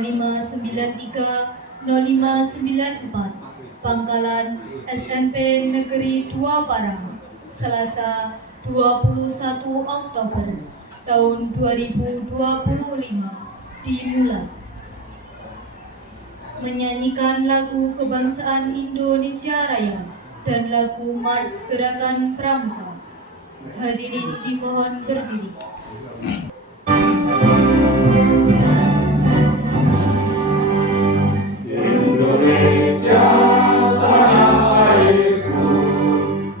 05930594 Pangkalan SMP Negeri 2 Parang, Selasa 21 Oktober tahun 2025 dimulai. Menyanyikan lagu kebangsaan Indonesia Raya dan lagu Mars Gerakan Pramuka. Hadirin dimohon berdiri. Indonesia tanah airku,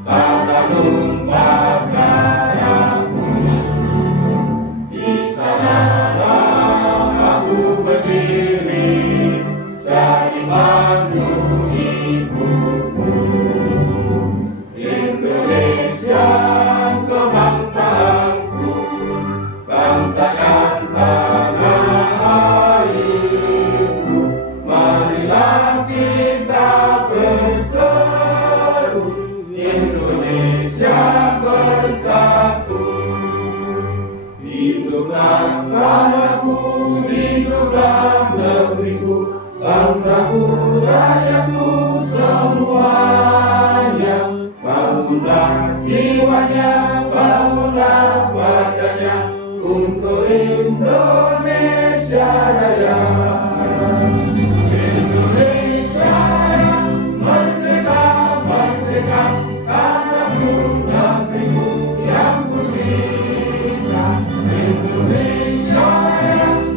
tanah tumpah darahmu. Di sanalah aku berdiri, jadi pandu ibuku. Indonesia kebangsaanku, bangsakan tanah airku. Marilah kita berseru, Indonesia bersatu. Hiduplah tanahku, hiduplah negeriku, bangsaku, rakyatku semuanya. Bangunlah jiwanya, bangunlah badannya untuk Indonesia Raya. Indonesia merdeka, merdeka, tanahku, negeriku yang ku cinta. Indonesia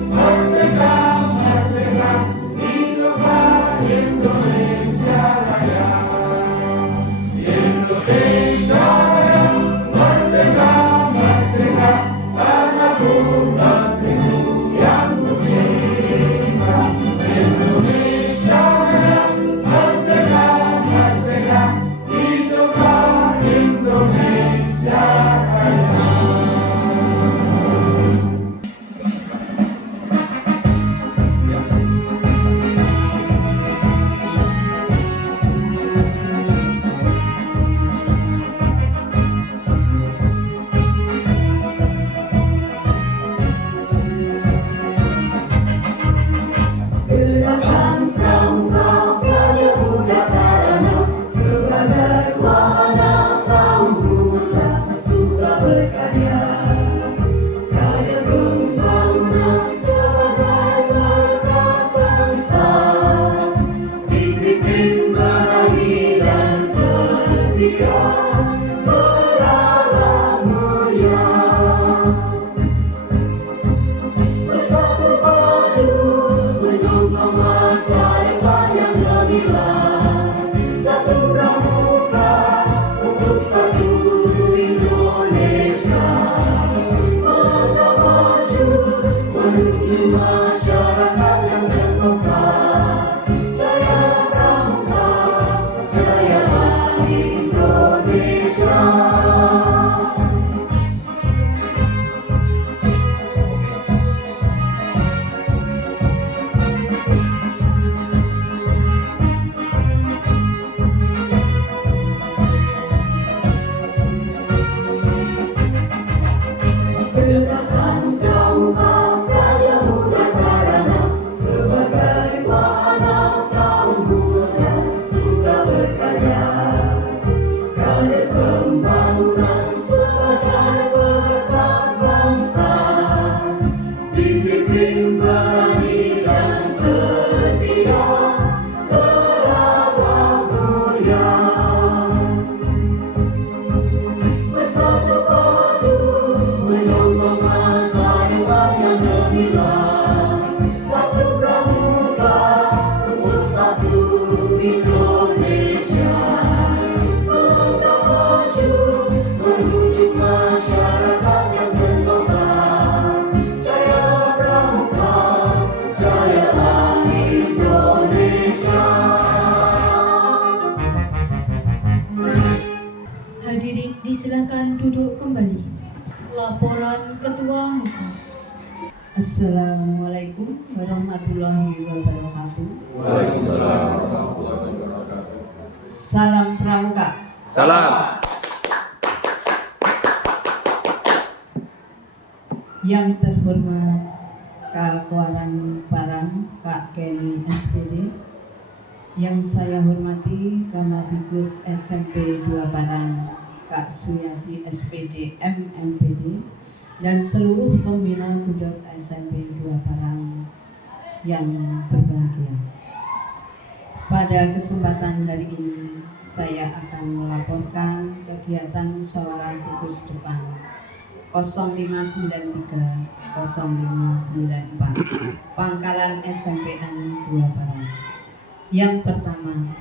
merdeka, merdeka, hiduplah Indonesia Raya. Indonesia merdeka, merdeka, tanahku, negeriku yang ku cinta. Indonesia merdeka, merdeka, hiduplah Indonesia Raya. Gerakan Pramuka Praja Muda Karana sebagai wahana kaum muda suka berkarya. Karya pembangunan sebagai berkat bangsa, disiplin berani dan setia, berarah mulia. Bersatu padu menyongsong masa depan yang gemilang. Satu pramuka untuk satu Indonesia. Melangkah maju menuju masyarakat yang sentosa. Jayalah pramuka, jayalah Indonesia. Gerakan Pramuka Praja Muda Karana sebagai wahana kaum muda suka berkarya. Karya pembangunan sebagai berkat bangsa, disiplin berani dan setia, berarah mulia. Bersatu padu menyongsong masa depan yang gemilang. Satu pramuka untuk satu Indonesia. Melangkah maju menuju masyarakat yang sentosa. Jayalah pramuka, jayalah Indonesia. Hadirin disilakan duduk kembali. Laporan Ketua Mukas. Assalamualaikum warahmatullahi wabarakatuh. Waalaikumsalam warahmatullahi wabarakatuh. Salam Pramuka. Salam. Yang terhormat Kakuaran Parang, Kak Kenny SPD. Yang saya hormati Kamabikus SMP 2 Parang, Kak Suyati SPD MMPD, dan seluruh pembina Gudeg SMP 2 Parang yang berbahagia. Pada kesempatan hari ini, saya akan melaporkan kegiatan musyawarah gugus depan 0593 0594 Pangkalan SMPN 2 Parang. Yang pertama,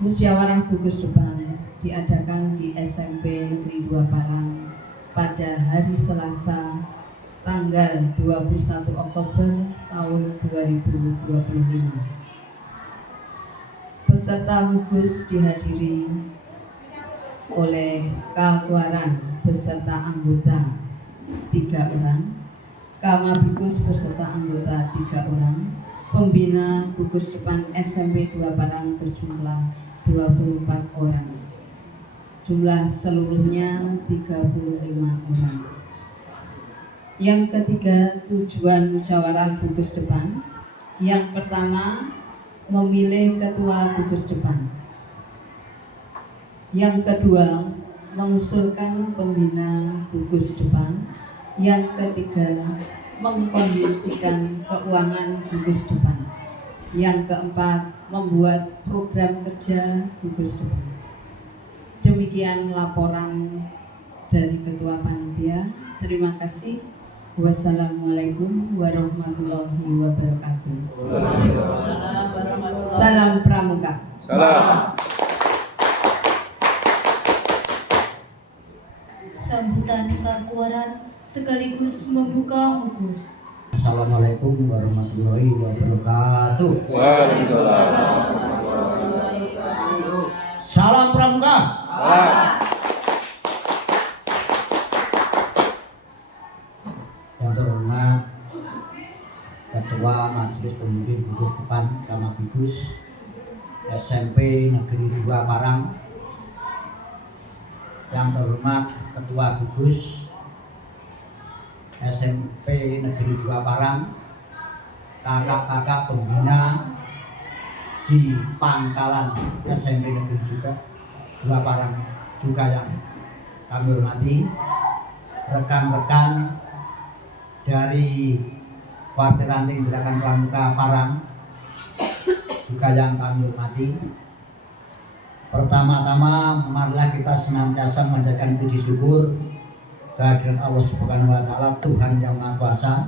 musyawarah gugus depan diadakan di SMP Negeri 2 Parang pada hari Selasa tanggal 21 Oktober tahun 2025. Peserta gugus dihadiri oleh Kakuaran beserta anggota 3 orang, Kamabikus beserta anggota 3 orang, pembina gugus depan SMP 2 Parang berjumlah 24 orang. Jumlah seluruhnya 35 orang. Yang ketiga, tujuan musyawarah gugus depan. Yang pertama, memilih ketua gugus depan. Yang kedua, mengusulkan pembina gugus depan. Yang ketiga, mengkondisikan keuangan gugus depan. Yang keempat, membuat program kerja gugus depan. Demikian laporan dari Ketua Panitia. Terima kasih. Wassalamualaikum warahmatullahi wabarakatuh. Salam Pramuka. Salam. Sambutan Kakuaran sekaligus membuka mukus. Assalamualaikum warahmatullahi wabarakatuh. Waalaikumsalam. Salam Pramuka. Salam. Yang terhormat Ketua Majelis Pemimpin Gugus Depan Kamabikus SMP Negeri 2 Parang. Yang terhormat Ketua Gugus SMP Negeri 2 Parang, kakak-kakak pembina di Pangkalan SMP Negeri 2 Parang juga yang kami hormati, rekan-rekan dari Partai Ranting Gerakan Pramuka Parang juga yang kami hormati. Pertama-tama, marilah kita senantiasa memanjatkan puji syukur kehadirat Allah Subhanahu wa Ta'ala, Tuhan yang Maha Kuasa,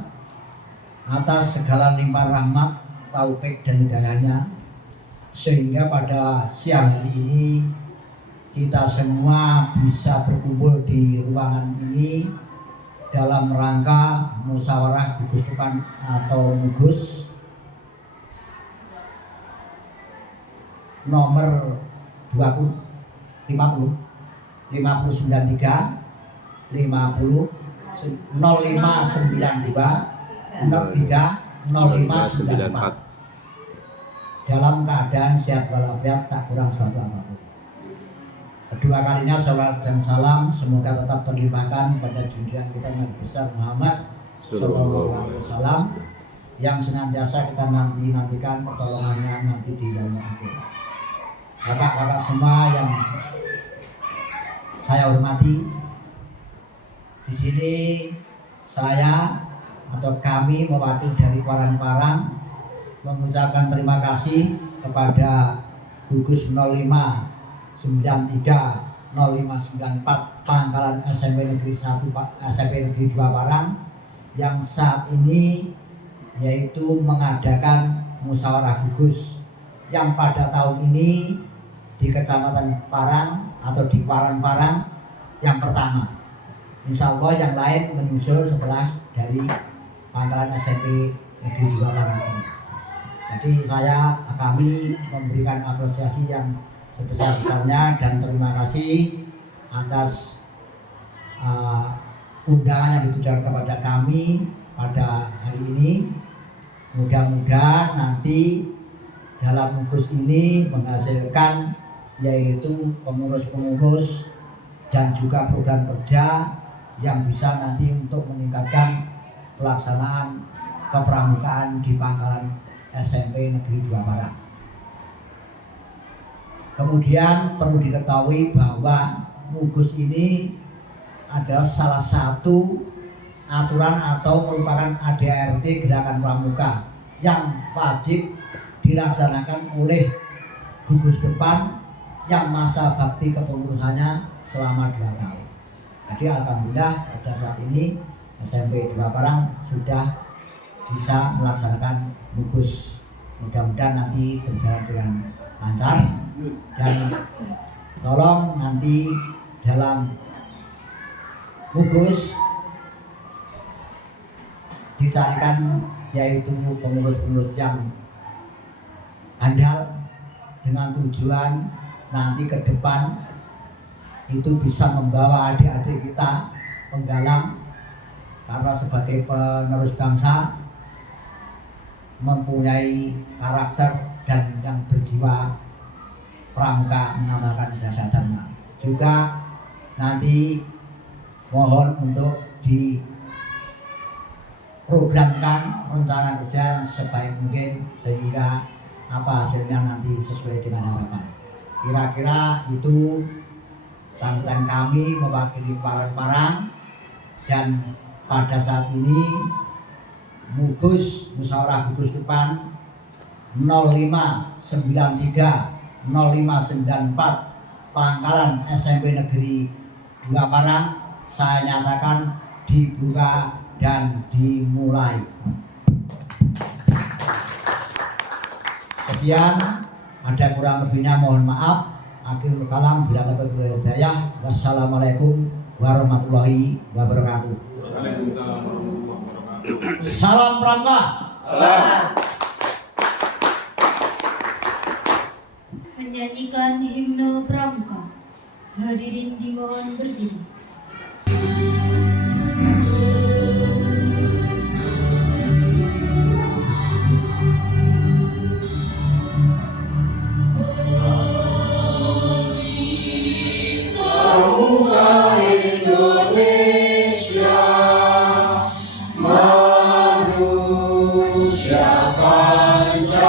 atas segala limpah rahmat, taufik dan hidayahnya, sehingga pada siang hari ini kita semua bisa berkumpul di ruangan ini dalam rangka musyawarah gugus depan atau mugus nomor 59 0592 03 0594 dalam keadaan sehat walafiat, tak kurang suatu apapun. Kedua kalinya salawat dan salam semoga tetap terlimpahkan pada junjungan kita Nabi besar Muhammad Sallallahu Alaihi Wasallam yang senantiasa kita nantikan pertolongannya nanti di yaumul akhir. Kakak-kakak semua yang saya hormati, di sini saya atau kami mewakili dari Kuaran Parang mengucapkan terima kasih kepada gugus 0593 0594 Pangkalan SMP Negeri 1 SMP Negeri 2 Parang yang saat ini yaitu mengadakan musyawarah gugus yang pada tahun ini di Kecamatan Parang atau di Kuaran Parang yang pertama. Insya Allah yang lain menyusul setelah dari Pangkalan SMP Negeri 2 Parang ini. Jadi kami memberikan apresiasi yang sebesar-besarnya dan terima kasih atas undangan yang ditujukan kepada kami pada hari ini. Mudah-mudahan nanti dalam mugus ini menghasilkan yaitu pengurus-pengurus dan juga program kerja yang bisa nanti untuk meningkatkan pelaksanaan kepramukaan di Pangkalan SMP Negeri 2 Parang. Kemudian perlu diketahui bahwa mugus ini adalah salah satu aturan atau merupakan ADART Gerakan Pramuka yang wajib dilaksanakan oleh gugus depan yang masa bakti kepengurusannya selama 2 tahun. Jadi alhamdulillah pada saat ini SMP 2 Parang sudah bisa melaksanakan mugus. Mudah-mudahan nanti berjalan dengan lancar dan tolong nanti dalam mugus dicarikan yaitu pengurus-pengurus yang andal dengan tujuan nanti ke depan itu bisa membawa adik-adik kita penggalang, karena sebagai penerus bangsa mempunyai karakter dan yang berjiwa pramuka mengamalkan dasar dharma. Juga nanti mohon untuk diprogramkan rencana kerja yang sebaik mungkin sehingga apa hasilnya nanti sesuai dengan harapan. Kira-kira itu sambutan kami mewakili Parang, dan pada saat ini mugus musyawarah gugus depan 0593 0594 Pangkalan SMP Negeri 2 Parang saya nyatakan dibuka dan dimulai. Sekian, ada kurang lebihnya mohon maaf. Akhirul kalam, bila taufiq hidayah. Wassalamualaikum warahmatullahi wabarakatuh. Salam Pramuka. Salam. Menyanyikan himne Pramuka. Hadirin dimohon berdiri. Pramuka Indonesia, manusia Pancasila,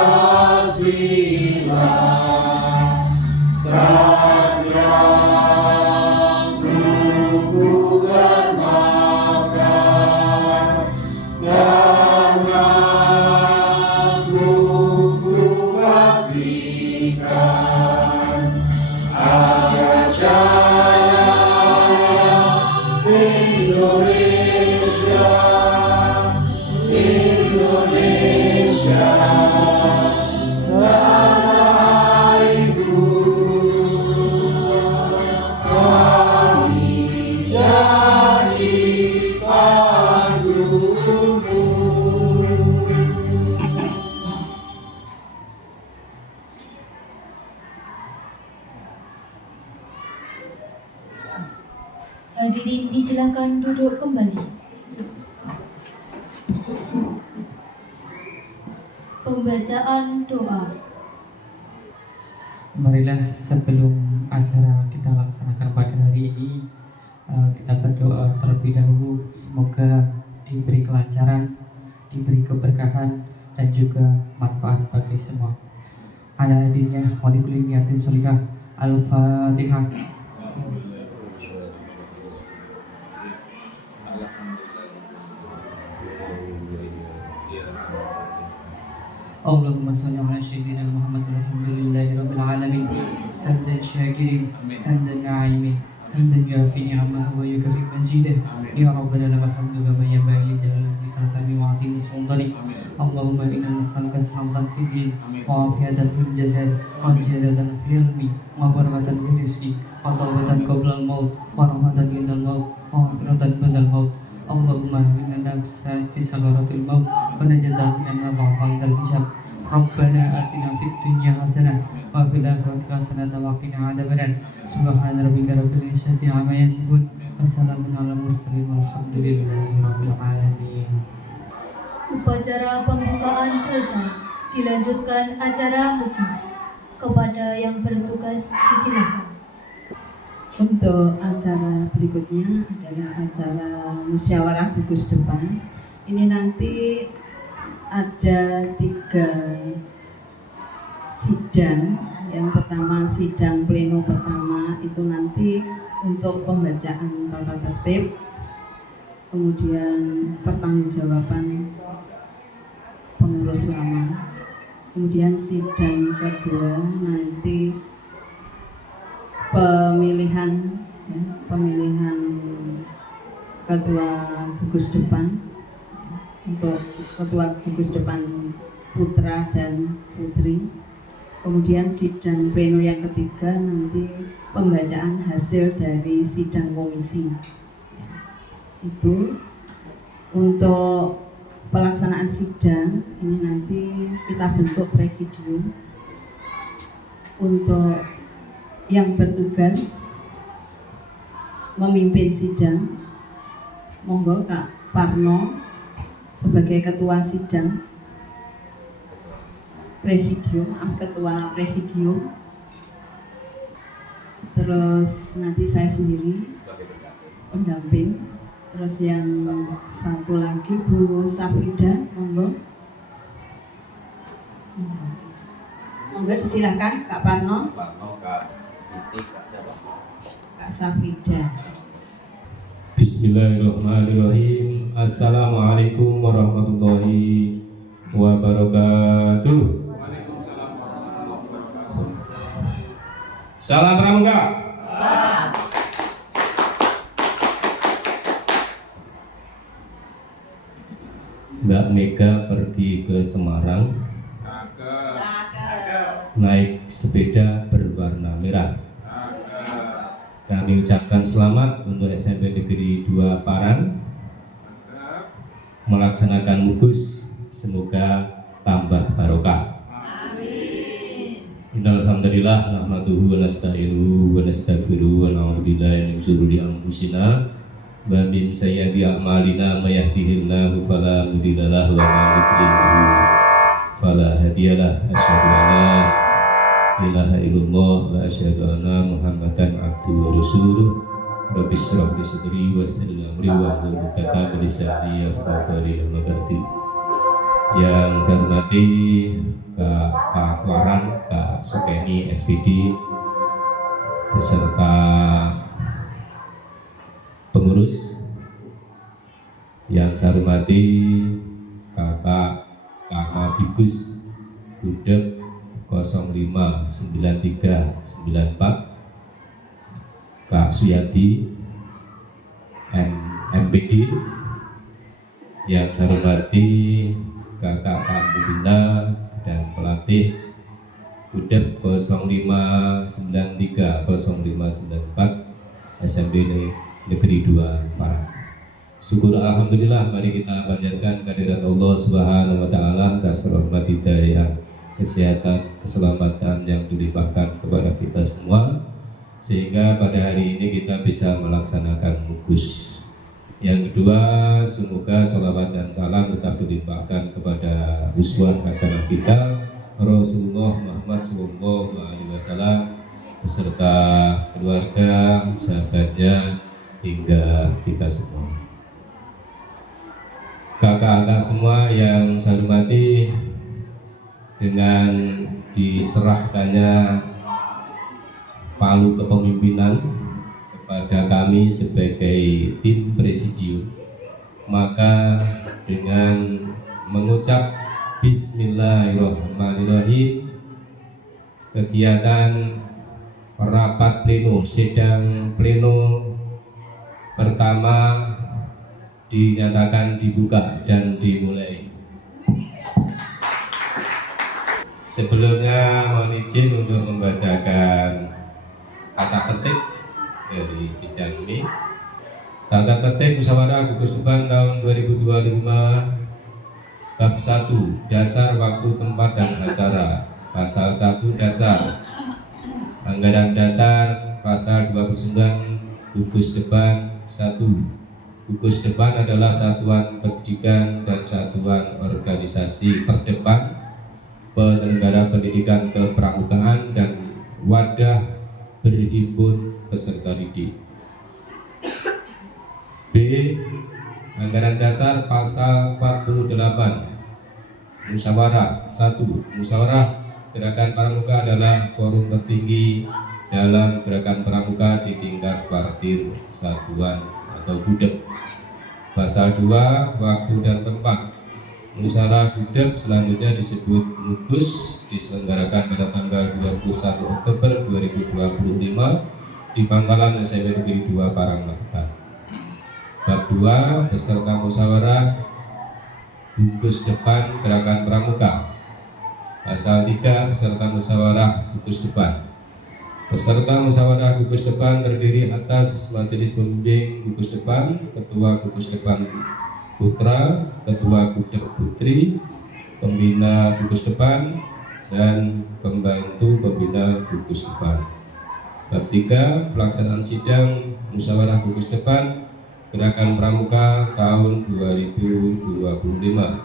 satya gugat makar, dharma gugat ikan, agar jaya Indonesia, Indonesia, tanah airku, kami jadi pandumu. Hadirin disilakan duduk kembali. Pembacaan doa. Marilah sebelum acara kita laksanakan pada hari ini, kita berdoa terlebih dahulu, semoga diberi kelancaran, diberi keberkahan dan juga manfaat bagi semua. Ala hadirnya wa likulli niyatin sholihah. Al-Fatihah. Allahumma salli ala sayyidina Muhammad walhamdulillahi rabbil alamin. Hamdan syakirin, hamdan na'imin, hamdan yuafi ni'amahu wa yukafi mazidah. Ya Rabbana lakal hamdu kama yanbaghi li jalali wajhikal karimi wa 'azimi sultanik. Allahumma inna nas'aluka salamatan fid din wa 'afiyatan fil jasad wa ziyadatan fil ilmi wa barakatan fil rizqi wa tawbatan qabla al-maut wa rahmatan indal maut wa maghfiratan ba'dal maut. Allahumma inna nafsa fi sakaratil maut wa najatan minan nar wa qadal hisab. Rabbana atina fid dunya hasanah wa fil akhirati hasanah wa qina adzabannar. Subhana rabbika rabbil izzati amma yasifun wa salamun alal mursalin walhamdulillahi rabbil alamin. Upacara pembukaan selesai. Dilanjutkan acara mugus. Kepada yang bertugas disilakan. Untuk acara berikutnya adalah acara musyawarah gugus depan. Ini nanti ada 3 sidang. Yang pertama sidang pleno pertama itu nanti untuk pembacaan tata tertib, kemudian pertanggungjawaban pengurus lama, kemudian sidang kedua nanti pemilihan ketua gugus depan, untuk ketua gugus depan putra dan putri. Kemudian sidang pleno yang ketiga nanti pembacaan hasil dari sidang komisi. Itu untuk pelaksanaan sidang ini nanti kita bentuk presidium untuk yang bertugas memimpin sidang. Monggo Kak Parno sebagai ketua sidang ketua presidium. Terus nanti saya sendiri pendamping. Terus yang satu lagi Bu Safida, monggo disilahkan Kak Parno. Kak Safida. Bismillahirrahmanirrahim. Assalamualaikum warahmatullahi wabarakatuh. Salam Pramuka. Mbak Mega pergi ke Semarang naik sepeda berwarna merah. Kami ucapkan selamat untuk SMP Negeri 2 Parang melaksanakan mugus, semoga tambah barokah. Innal hamdalillah nahmaduhu wa nasta'inuhu wa nastaghfiruhu wa na'udzu billahi min syururi anfusina wa min sayyiati a'malina may yahdihillahu fala mudilla lahu wa may yudlil fala hadiyalah. Asyhadu an la ilaha illallah wa asyhadu anna Muhammadan abduhu wa rasuluh. Rabbi shrah li sadri wa yassir li amri wa hlul 'uqdatam min lisani yafqahu qawli. Amma ba'du. Yang saya hormati Pak Waran, Kak Sukeni SPD beserta pengurus. Yang saya hormati Kakak Bigus Gudeg 059394, Kak Suyati MPD. Yang saya hormati Kakak Mubina dan pelatih Gudeg 05930594 SMP Negeri 2 Parang. Syukur alhamdulillah, mari kita panjatkan kehadirat Allah Subhanahu wa taala atas rahmat hidayah, kesehatan, keselamatan yang dilimpahkan kepada kita semua, sehingga pada hari ini kita bisa melaksanakan mugus. Yang kedua, semoga salawat dan salam tetap dilimpahkan kepada uswah hasanah kita Rasulullah Muhammad SAW beserta keluarga, sahabatnya, hingga kita semua. Kakak-kakak semua yang saya hormati, dengan diserahkannya palu kepemimpinan kepada kami sebagai tim presidium, maka dengan mengucap Bismillahirrahmanirrahim, kegiatan rapat pleno sidang pleno pertama dinyatakan dibuka dan dimulai. Sebelumnya mohon izin untuk membacakan tata tertib dari sidang ini. Tata tertib musyawarah gugus depan tahun 2025 bab 1 dasar waktu tempat dan acara. Pasal 1 dasar anggaran dasar. Pasal 29 gugus depan 1. Gugus depan adalah satuan pendidikan dan satuan organisasi terdepan penyelenggara pendidikan kepramukaan dan wadah berhimpun peserta didik. B. Anggaran dasar pasal 48 musyawarah. 1. Musyawarah Gerakan Pramuka adalah forum tertinggi dalam gerakan pramuka di tingkat Partir, Satuan atau Gudeg. Pasal 2. Waktu dan tempat. Musyawarah Gudeg selanjutnya disebut Mugus, diselenggarakan pada tanggal 21 Oktober 2025 di Pangkalan SMP Negeri 2 Parangmahan. Bab 2. Peserta musyawarah Gugus Depan Gerakan Pramuka. Pasal 3. Peserta musyawarah Gugus Depan. Peserta musyawarah gugus depan terdiri atas majelis pembimbing gugus depan, ketua gugus depan putra, ketua gugus putri, pembina gugus depan, dan pembantu pembina gugus depan. Bab 3. Pelaksanaan sidang musyawarah gugus depan Gerakan Pramuka tahun 2025.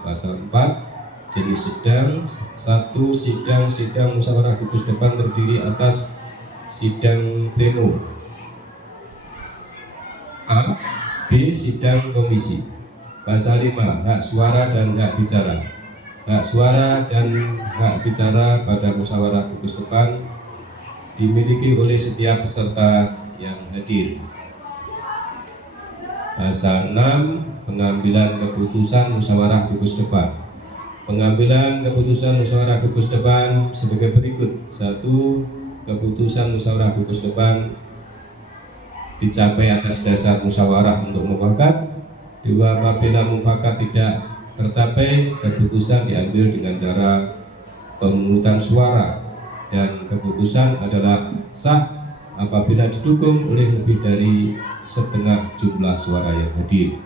Pasal 4. Jenis sidang. 1. Sidang musyawarah gugus depan terdiri atas sidang pleno. A. B. Sidang komisi. Pasal 5. Hak suara dan hak bicara. Hak suara dan hak bicara pada musyawarah gugus depan dimiliki oleh setiap peserta yang hadir. Pasal 6. Pengambilan keputusan musyawarah gugus depan. Pengambilan keputusan musyawarah gugus depan sebagai berikut. 1. Keputusan musyawarah gugus depan dicapai atas dasar musyawarah untuk mufakat. 2. Apabila mufakat tidak tercapai, keputusan diambil dengan cara pemungutan suara dan keputusan adalah sah apabila didukung oleh lebih dari setengah jumlah suara yang hadir.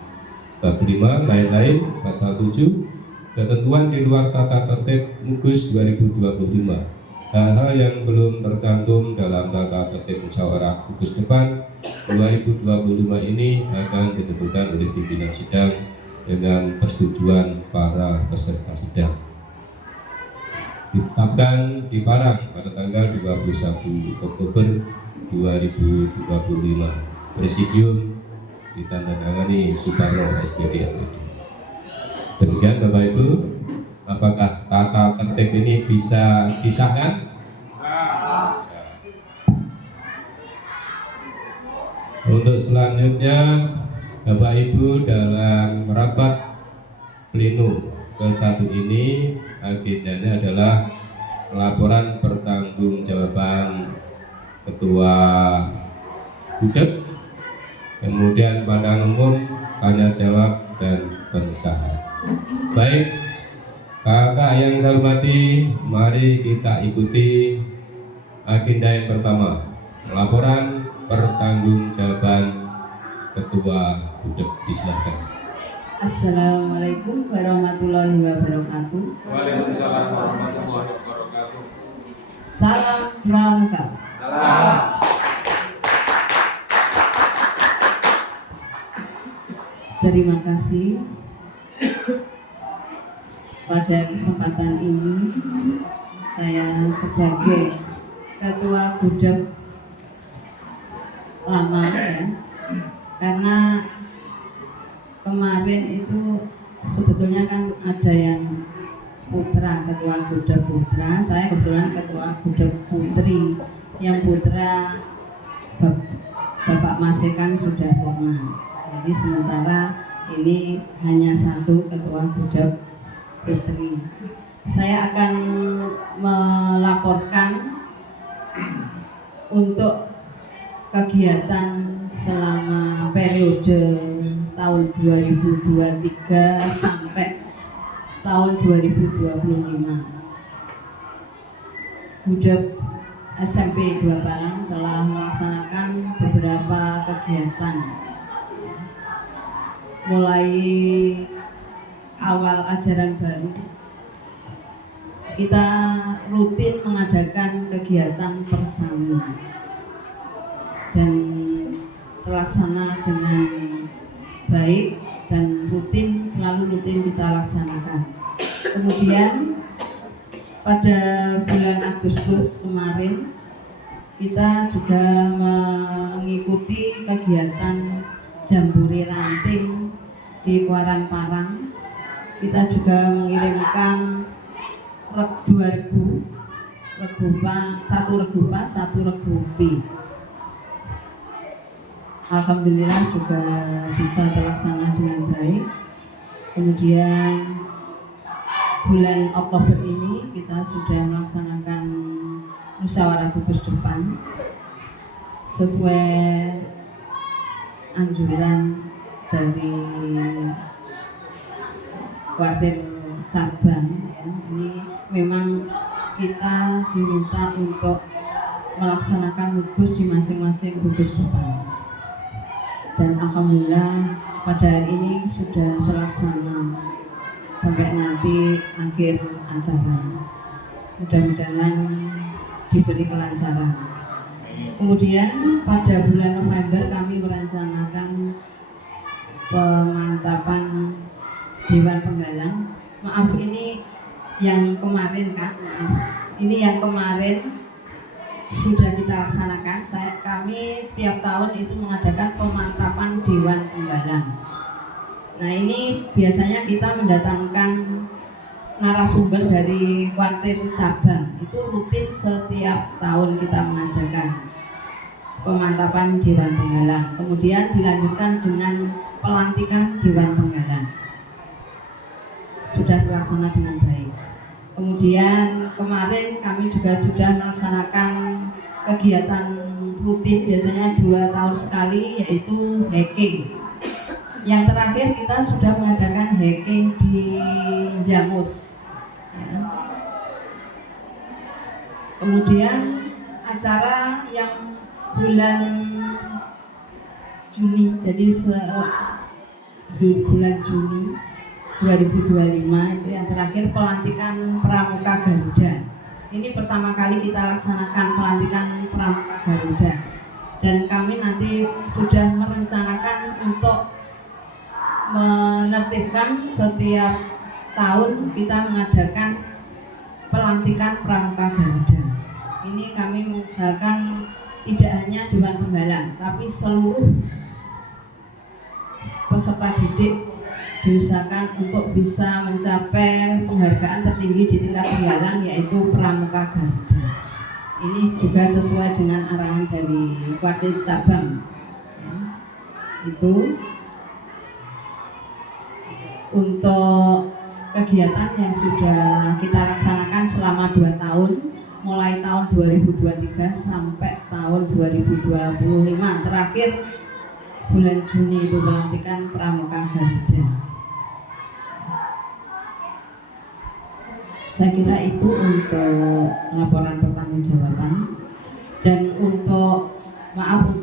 Bab 5. Lain-lain. Pasal 7. Ketentuan di luar tata tertib Mugus 2025. Hal-hal yang belum tercantum dalam tata tertib musyawarah gugus depan 2025 ini akan ditentukan oleh pimpinan sidang dengan persetujuan para peserta sidang. Ditetapkan di Parang pada tanggal 21 Oktober 2025. Presidium ditandatangani Suparno SPD. Demikian Bapak Ibu, apakah tata tertib ini bisa disahkan? Untuk selanjutnya Bapak Ibu dalam rapat pleno ke-1 ini agendanya adalah laporan pertanggungjawaban Ketua Gudeg, kemudian pandangan umum, tanya jawab, dan pengesahan. Baik, kakak yang saya hormati, mari kita ikuti agenda yang pertama, laporan pertanggungjawaban Ketua Gudeg. Disilahkan. Assalamualaikum warahmatullahi wabarakatuh. Waalaikumsalam warahmatullahi wabarakatuh. Salam Pramuka. Salam. Terima kasih pada kesempatan ini saya sebagai Ketua Gudeg lama ya, karena kemarin itu sebetulnya kan ada yang putra, Ketua Gudeg putra, saya kebetulan Ketua Gudeg putri. Yang putra Bapak Masekan sudah purna, jadi sementara ini hanya satu Ketua Gudeg putri. Saya akan melaporkan untuk kegiatan selama periode tahun 2023 sampai tahun 2025. Gudeg SMP 2 Parang telah melaksanakan beberapa kegiatan. Mulai awal ajaran baru, kita rutin mengadakan kegiatan persami dan terlaksana dengan baik dan selalu rutin kita laksanakan. Kemudian pada bulan Agustus kemarin kita juga mengikuti kegiatan jambore ranting di Kuaran Parang kita juga mengirimkan 2 regu, satu regu pas, satu regu pi. Alhamdulillah juga bisa terlaksana dengan baik. Kemudian bulan Oktober ini kita sudah melaksanakan musyawarah gugus depan sesuai anjuran dari kuartir cabang ya. Ini memang kita diminta untuk melaksanakan gugus di masing-masing gugus depan. Dan alhamdulillah pada hari ini sudah terlaksana sampai nanti akhir acara. Mudah-mudahan diberi kelancaran. Kemudian pada bulan November kami merencanakan pemantapan Dewan Penggalang. Maaf, ini yang kemarin Kak, ini yang kemarin sudah kita laksanakan. Kami setiap tahun itu mengadakan pemantapan Dewan Penggalang. Nah, ini biasanya kita mendatangkan narasumber dari kuartir cabang. Itu rutin setiap tahun kita mengadakan pemantapan Dewan Penggalang. Kemudian dilanjutkan dengan pelantikan Dewan Penggalang. Sudah terlaksana dengan baik. Kemudian kemarin kami juga sudah melaksanakan kegiatan rutin biasanya 2 tahun sekali, yaitu hiking. Yang terakhir kita sudah mengadakan hiking di Jamus ya. Kemudian acara yang bulan Juni, jadi bulan Juni 2025 itu yang terakhir pelantikan Pramuka Garuda. Ini pertama kali kita laksanakan pelantikan Pramuka Garuda. Dan kami nanti sudah merencanakan untuk menertibkan setiap tahun kita mengadakan pelantikan Pramuka Garuda. Ini kami mengusahakan tidak hanya Dewan Penggalang, tapi seluruh peserta didik diusahakan untuk bisa mencapai penghargaan tertinggi di tingkat penggalang, yaitu Pramuka Garuda. Ini juga sesuai dengan arahan dari kuartir cabang ya. Itu untuk kegiatan yang sudah kita laksanakan selama 2 tahun, mulai tahun 2023 sampai tahun 2025. Terakhir bulan Juni itu pelantikan Pramuka Garuda. Saya kira itu untuk laporan pertanggungjawaban. Dan untuk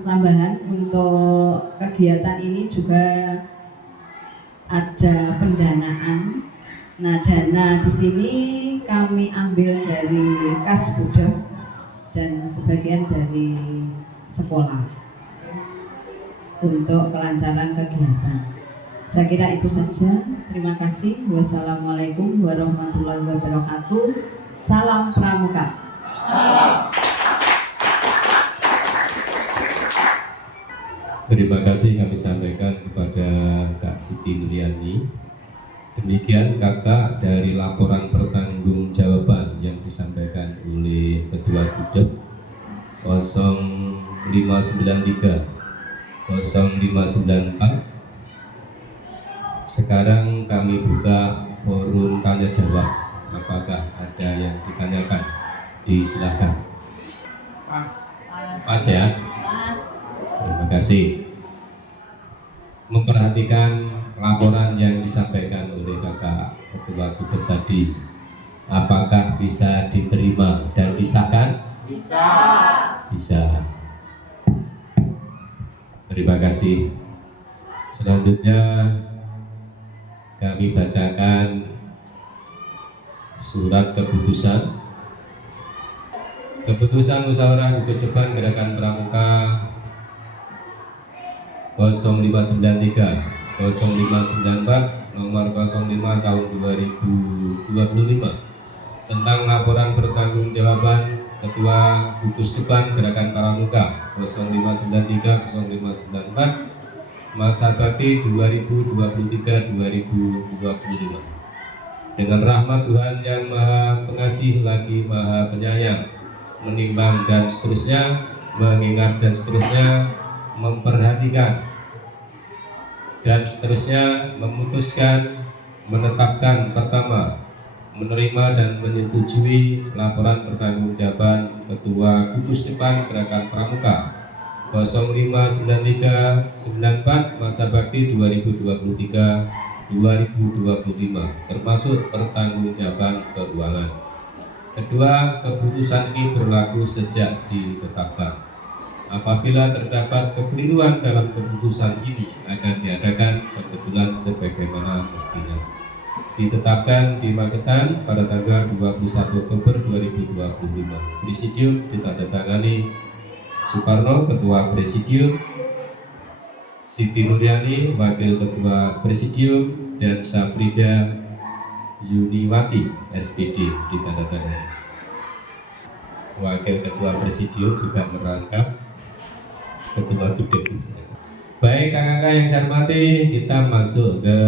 tambahan, untuk kegiatan ini juga ada pendanaan. Nah, dana di sini kami ambil dari kas Budok dan sebagian dari sekolah untuk kelancaran kegiatan. Saya kira itu saja. Terima kasih. Wassalamualaikum warahmatullahi wabarakatuh. Salam Pramuka. Terima kasih kami sampaikan kepada Kak Siti Nuryani. Demikian kakak dari laporan pertanggungjawaban yang disampaikan oleh Ketua Budok 0593 0594. Sekarang kami buka forum tanya jawab. Apakah ada yang ditanyakan? Disilahkan. Pas ya. Terima kasih. Memperhatikan laporan yang disampaikan oleh kakak Ketua Budok tadi, apakah bisa diterima dan disahkan? Bisa. Terima kasih. Selanjutnya kami bacakan surat keputusan musyawarah gugus depan Gerakan Pramuka 0593 0594 nomor 05 tahun 2025 tentang laporan pertanggungjawaban Ketua Gugus Depan Gerakan Pramuka 0593 0594 masa bakti 2023-2025. Dengan rahmat Tuhan yang Maha Pengasih lagi Maha Penyayang, menimbang dan seterusnya, mengingat dan seterusnya, memperhatikan dan seterusnya, memutuskan, menetapkan pertama, menerima dan menyetujui laporan pertanggungjawaban Ketua Gugus Depan Gerakan Pramuka 059394 masa bakti 2023-2025 termasuk pertanggungjawaban keuangan. Kedua, keputusan ini berlaku sejak ditetapkan. Apabila terdapat kekeliruan dalam keputusan ini akan diadakan pembetulan sebagaimana mestinya. Ditetapkan di Magetan pada tanggal 21 Oktober 2025. Presidium ditandatangani Soekarno, Ketua Presidium, Siti Nuryani, Wakil Ketua Presidium, dan Safrida Yuniwati, SPD, ditandatangani. Wakil Ketua Presidium juga merangkap Ketua Gudeg. Baik kakak-kakak yang saya hormati, kita masuk ke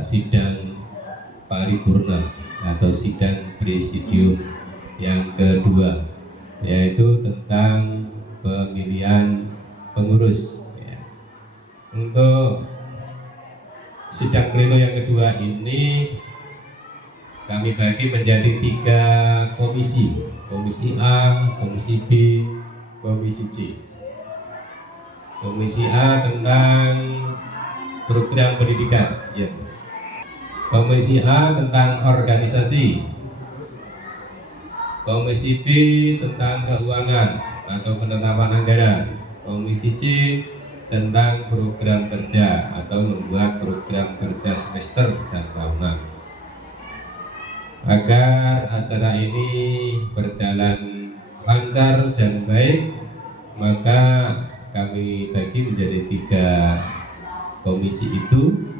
sidang paripurna atau sidang presidium yang kedua, yaitu tentang pemilihan pengurus. Untuk sidang pleno yang kedua ini kami bagi menjadi 3 komisi: komisi A, komisi B, komisi C. Komisi A tentang program pendidikan, ya. Komisi A tentang organisasi. Komisi B tentang keuangan atau penetapan anggaran. Komisi C tentang program kerja atau membuat program kerja semester dan tahunan. Agar acara ini berjalan lancar dan baik, maka kami bagi menjadi 3 komisi itu.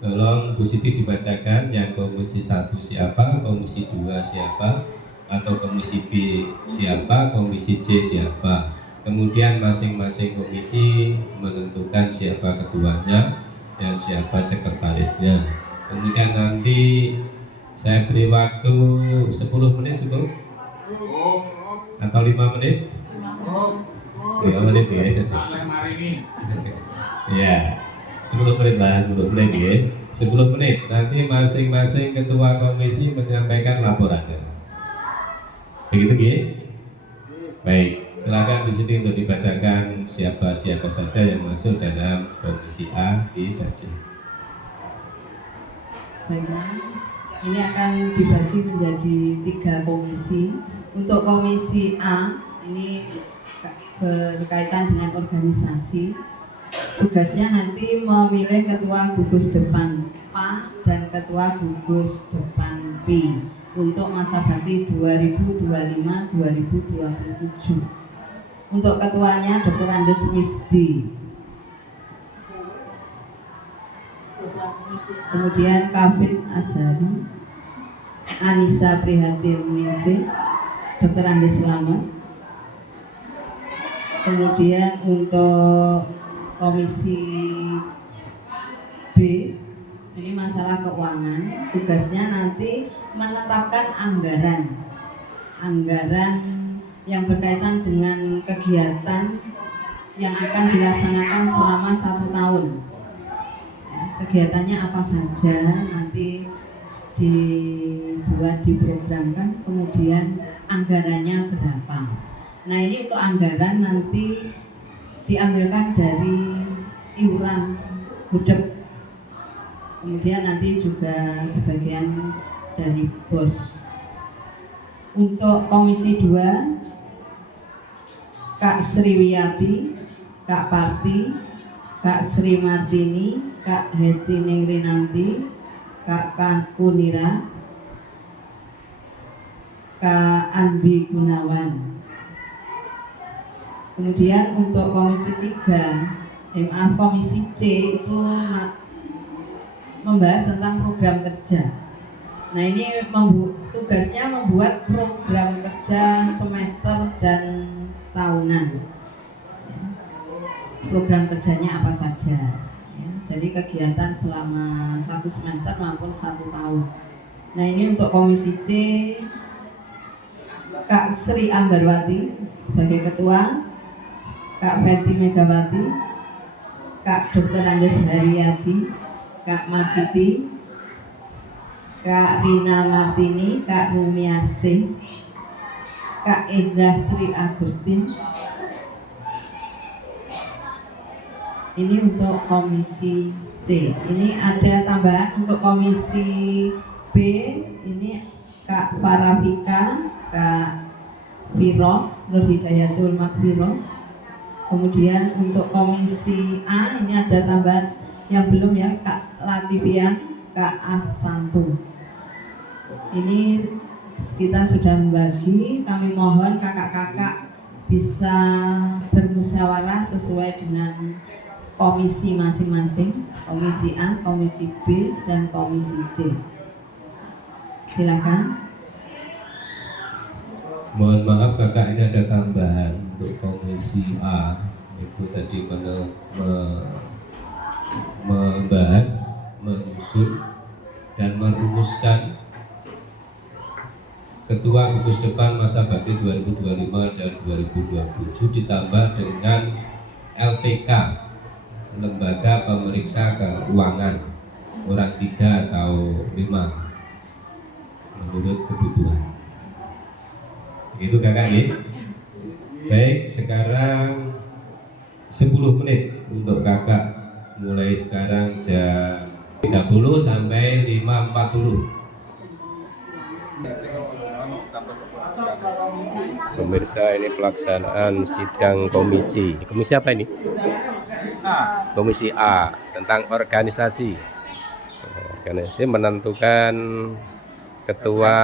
Tolong Bu Siti dibacakan yang komisi 1 siapa, komisi 2 siapa, atau komisi B siapa, komisi C siapa. Kemudian masing-masing komisi menentukan siapa ketuanya dan siapa sekretarisnya. Kemudian nanti saya beri waktu 10 menit cukup? Atau 5 menit? 5 menit ya. Ya, 10 menit lah, 10 menit ya. 10 menit, nanti masing-masing ketua komisi menyampaikan laporannya. Begitu ya? Baik, silakan di sini untuk dibacakan siapa-siapa saja yang masuk dalam komisi A di Dajjal. Baiklah, ini akan dibagi menjadi 3 komisi. Untuk komisi A ini berkaitan dengan organisasi. Tugasnya nanti memilih ketua gugus depan PA dan ketua gugus depan P untuk masa bakti 2025-2027. Untuk ketuanya Dr. Andes Wisdi. Kemudian Kafid Azhari, Anissa Prihatin Ningsih, Dr. Andes Slamet. Kemudian untuk komisi B ini masalah keuangan, tugasnya nanti menetapkan anggaran yang berkaitan dengan kegiatan yang akan dilaksanakan selama 1 tahun. Kegiatannya apa saja nanti diprogramkan, kemudian anggarannya berapa. Nah, ini untuk anggaran nanti diambilkan dari iuran gudeg, kemudian nanti juga sebagian dari BOS. Untuk komisi 2 Kak Sriwiyati, Kak Parti, Kak Sri Martini, Kak Hesti Ningrinanti, Kak Kunira, Kak Anbi Gunawan. Kemudian untuk komisi 3, komisi C itu membahas tentang program kerja. Nah, ini tugasnya membuat program kerja semester dan tahunan. Program kerjanya apa saja? Jadi kegiatan selama 1 semester maupun 1 tahun. Nah ini untuk komisi C, Kak Sri Ambarwati sebagai ketua, Kak Fenty Megawati, Kak Dr. Andes Haryadi, Kak Marsiti, Kak Rina Martini, Kak Rumiasih, Kak Indah Tri Agustin. Ini untuk komisi C. Ini ada tambahan untuk komisi B. Ini Kak Farafika, Kak Viro, Nur Hidayatul Makbiro. Kemudian untuk komisi A ini ada tambahan yang belum ya, Kak Latifian, Kak Ahsantu. Ini kita sudah membagi. Kami mohon kakak-kakak bisa bermusyawarah sesuai dengan komisi masing-masing, komisi A, komisi B, dan komisi C. Silakan. Mohon maaf kakak, ini ada tambahan untuk komisi A. Itu tadi membahas, menyusun, dan merumuskan Ketua Gugus Depan Masa Bakti 2025 dan 2027 ditambah dengan LPK, Lembaga Pemeriksa Keuangan, orang 3 atau 5 menurut kebutuhan. Itu kakak ya. Baik, sekarang 10 menit untuk kakak, mulai sekarang jam 30 sampai 5.40. Pemirsa, ini pelaksanaan sidang komisi. Komisi apa ini? Komisi A tentang organisasi. Organisasi menentukan ketua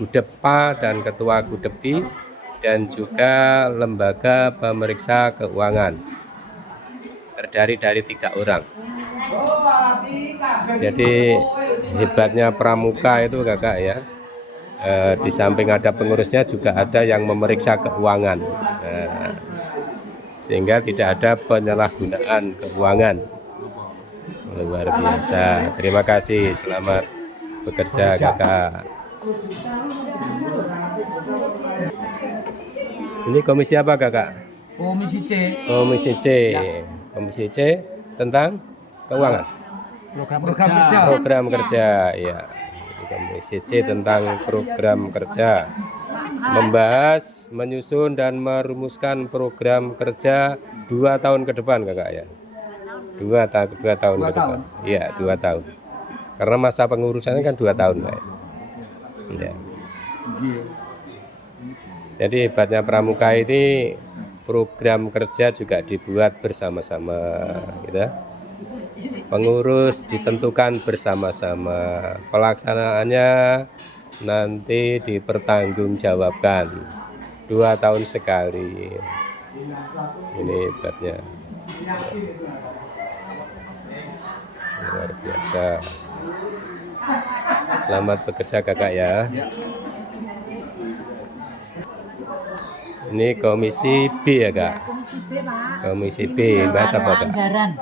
Gudepa dan ketua Gudepi dan juga lembaga pemeriksa keuangan. Terdiri dari 3 orang. Jadi hebatnya pramuka itu kakak ya. Di samping ada pengurusnya juga ada yang memeriksa keuangan, sehingga tidak ada penyalahgunaan keuangan. Luar biasa. Terima kasih, selamat bekerja kakak. Ini komisi apa kakak? Komisi C. Komisi C. Komisi C tentang keuangan. Program kerja, ya. Komisi C tentang program kerja, membahas, menyusun dan merumuskan program kerja 2 tahun ke depan kakak ya. 2 tahun ke depan. Iya, 2 tahun. Karena masa pengurusannya kan 2 tahun, Pak. Ya. Jadi hebatnya pramuka ini program kerja juga dibuat bersama-sama, gitu. Pengurus ditentukan bersama-sama, pelaksanaannya nanti dipertanggungjawabkan 2 tahun sekali. Ini hebatnya, luar biasa. Selamat bekerja kakak ya. Ini komisi B ya kak. Komisi B Pak. Komisi B, bahasa apa kak?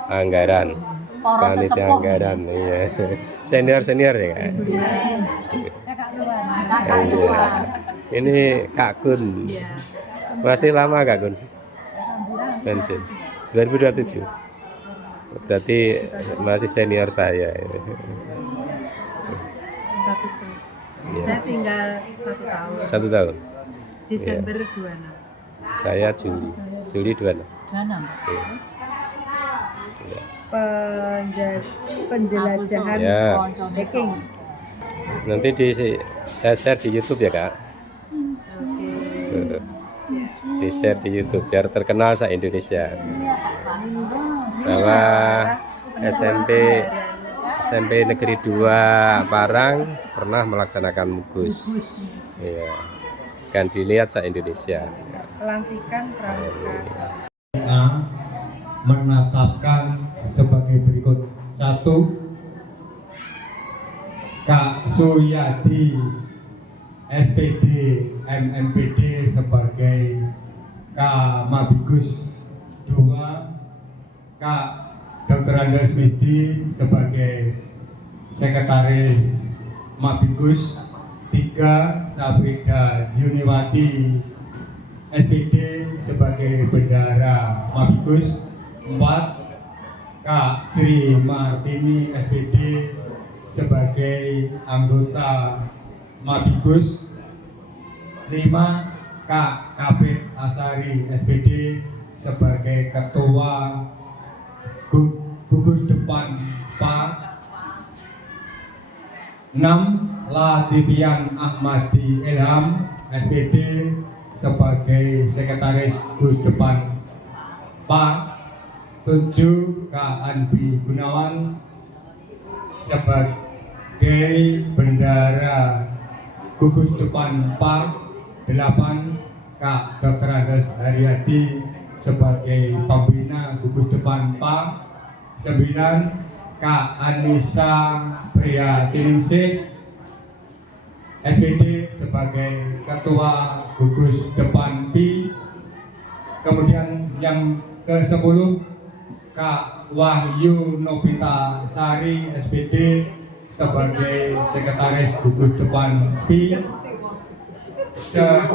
Anggaran. Panitia anggaran, iya. Senior ya kak. Iya. Ini Kak Gun. Masih lama Kak Gun? Pensiun 2027. Berarti masih senior saya. 1 setengah. Iya. Saya tinggal 1 tahun. 1 tahun. Desember 26. Saya Juli 26. 26. Iya. Iya. Penjelajahan Ya. hacking. Nanti saya share di YouTube ya kak. Oke. Di share di YouTube biar terkenal se Indonesia. Bahwa SMP Negeri 2 Parang pernah melaksanakan mugus. Iya. Kan dilihat se Indonesia. Pelantikan pramuka. Menetapkan sebagai berikut. 1. Kak Suyadi SPD MMPD sebagai Kamabigus. 2. Kak Dr. Andes Misdi sebagai Sekretaris Mabigus. 3. Sabrida Yuniwati SPD sebagai bendahara Mabigus. 4. Kak Sri Martini SPD sebagai anggota Mabigus. 5. Kak Kabit Asari SPD sebagai ketua gugus depan PA. 6. Latifian Ahmadi Ilham SPD sebagai sekretaris gugus depan PA. 7. Kak Anbi Gunawan sebagai bendahara gugus depan PA. 8. Kak Dr. Andes Haryadi sebagai pembina gugus depan PA. 9. Kak Anissa Priyatiningsih SPD sebagai ketua gugus depan PI. Kemudian yang ke-10 Kak Wahyu Nobita Sari SPD sebagai sekretaris gugus depan PI. 11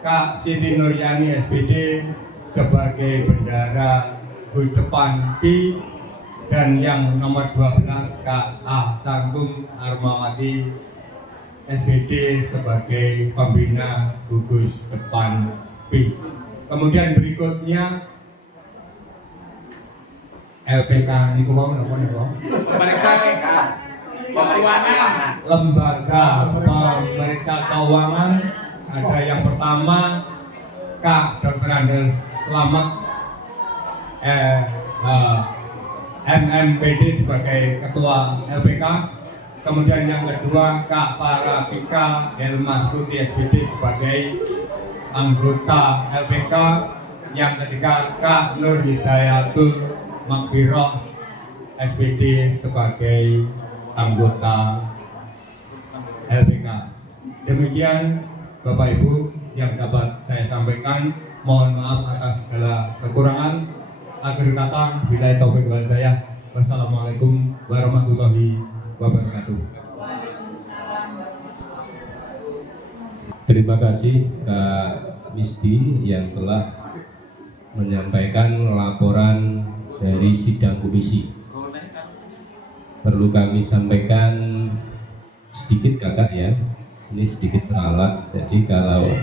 Kak Siti Nuryani SPD sebagai bendahara gugus depan PI. Dan yang nomor 12 Kak Ahsantum Armawati SPD sebagai pembina gugus depan PI. Kemudian berikutnya LPK niku mau napa niku? Pemeriksa keuangan. Lembaga Pemeriksa Keuangan. Ada yang pertama Kak Dr. Andes Slamet MMPD sebagai ketua LPK. Kemudian yang kedua Kak Parafika Helmas Kuti SPD sebagai anggota LPK. Yang ketiga Kak Nur Hidayatul Makbiroh SPD sebagai anggota LPK. Demikian Bapak Ibu yang dapat saya sampaikan. Mohon maaf atas segala kekurangan. Akhir kata, billahi taufiq wal hidayah. Wassalamualaikum warahmatullahi wabarakatuh. Terima kasih Kak Misti yang telah menyampaikan laporan dari sidang komisi. Perlu kami sampaikan sedikit Kakak ya, ini sedikit teralat. Jadi kalau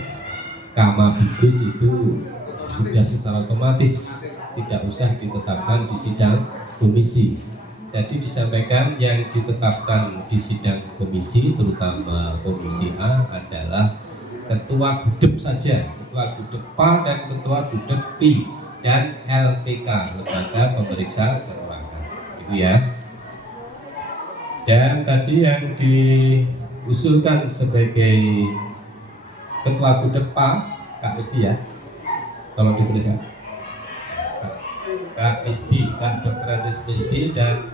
Kamabigus itu sudah secara otomatis tidak usah ditetapkan di sidang komisi. Jadi disampaikan yang ditetapkan di sidang komisi, terutama komisi A adalah ketua gudep saja, ketua gudep PA dan ketua gudep PI dan LPK, lembaga pemeriksa keuangan, gitu ya. Dan tadi yang diusulkan sebagai ketua gudep PA, Kak Misti ya, tolong dituliskan. Kak Misti, Kak Dr. Andes Misti dan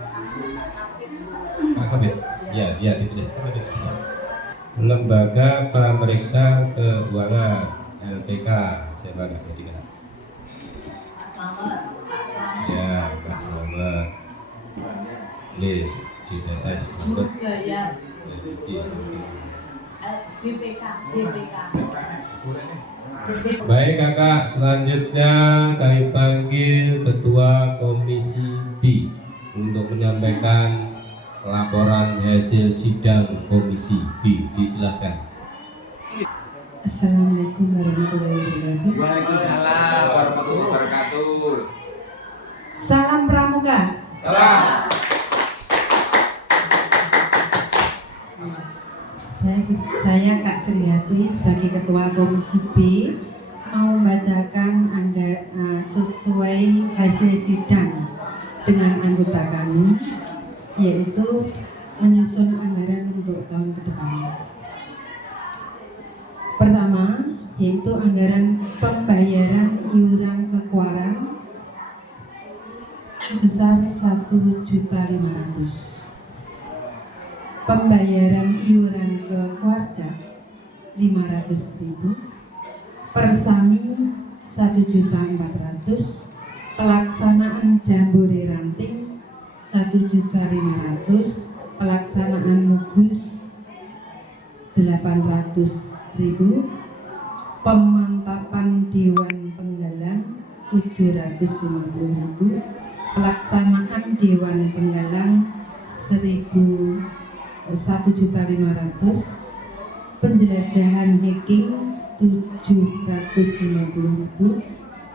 Kak Kabit. Ya, dituliskan. Lembaga Pemeriksa Keuangan LPK. Siapa Kak Misti? Ya, Kak Slamet. List di tetes. BPK. Baik Kakak, selanjutnya kami panggil Ketua Komisi B untuk menyampaikan laporan hasil sidang Komisi B. Disilahkan. Assalamualaikum warahmatullahi wabarakatuh. Waalaikumsalam warahmatullahi wabarakatuh. Salam Pramuka. Salam. Saya Kak Sriati sebagai Ketua Komisi B mau membacakan sesuai hasil sidang dengan anggota kami, yaitu menyusun anggaran untuk tahun ke depan. Pertama, yaitu anggaran pembayaran iuran kekeluargaan sebesar 1.500.000. Pembayaran iuran ke keluarga 500.000, persami 1.400.000, pelaksanaan jambore ranting 1.500.000, pelaksanaan mugus 800.000, pemantapan Dewan Penggalang 750.000, pelaksanaan Dewan Penggalang 1.500.000, penjelajahan hiking 750.000,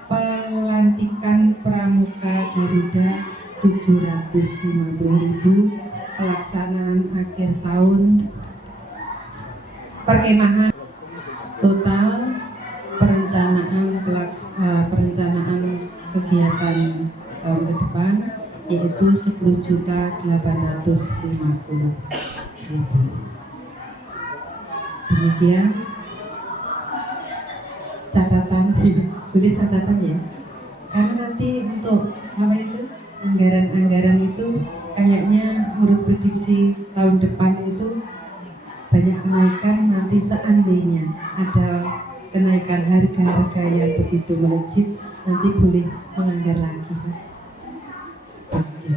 pelantikan Pramuka Garuda 750.000, pelaksanaan akhir tahun perkemahan. Total perencanaan kegiatan tahun ke depan yaitu 10.850.000. Demikian catatan, tulis catatan ya, karena nanti untuk apa itu anggaran itu kayaknya menurut prediksi tahun depan itu banyak kenaikan. Nanti seandainya ada kenaikan harga-harga yang begitu melejit, nanti boleh menganggar lagi. Oke.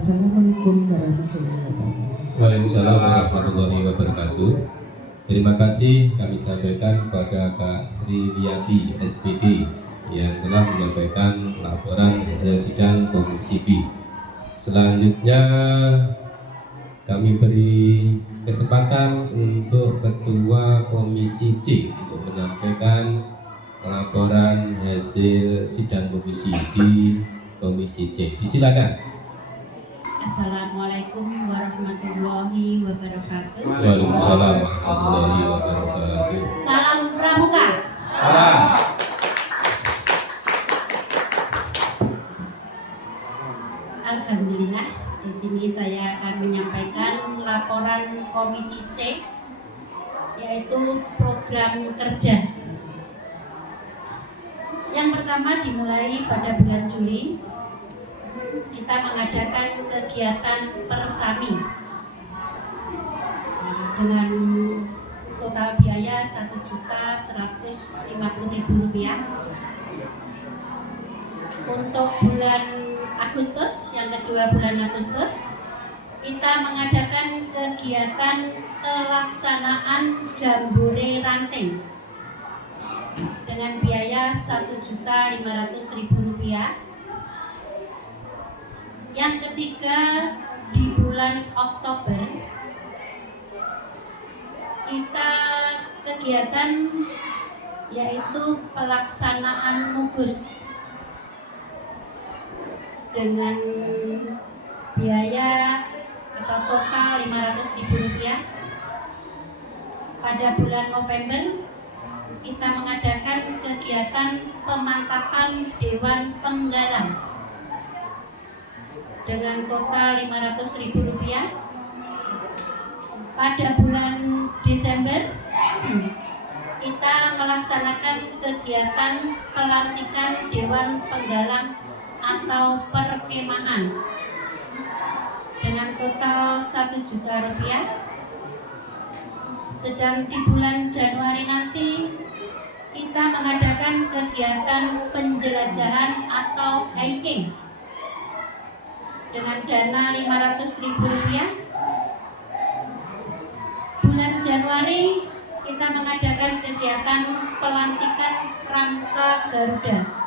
Assalamualaikum warahmatullahi wabarakatuh. Waalaikumsalam warahmatullahi wabarakatuh. Terima kasih kami sampaikan kepada Kak Sri Liati SPD yang telah menyampaikan laporan hasil sidang Komisi B. Selanjutnya kami beri kesempatan untuk Ketua Komisi C untuk menyampaikan laporan hasil sidang komisi di Komisi C. Disilakan. Assalamualaikum warahmatullahi wabarakatuh. Waalaikumsalam warahmatullahi wabarakatuh. Salam Pramuka. Salam. Alhamdulillah, di sini saya akan menyampaikan laporan Komisi C, yaitu program kerja. Yang pertama dimulai pada bulan Juli, kita mengadakan kegiatan persami dengan total biaya Rp1.150.000. Untuk bulan Agustus, yang kedua bulan Agustus, kita mengadakan kegiatan pelaksanaan jambore ranting dengan biaya Rp1.500.000. Yang ketiga, di bulan Oktober kita kegiatan yaitu pelaksanaan mugus dengan biaya atau total Rp500.000. Pada bulan November kita mengadakan kegiatan pemantapan Dewan Penggalang dengan total Rp500.000. Pada bulan Desember kita melaksanakan kegiatan pelantikan Dewan Penggalang atau perkemahan dengan total Rp1 juta. Sedang di bulan Januari nanti kita mengadakan kegiatan penjelajahan atau hiking dengan dana Rp500.000. Bulan Januari kita mengadakan kegiatan pelantikan Pramuka Garuda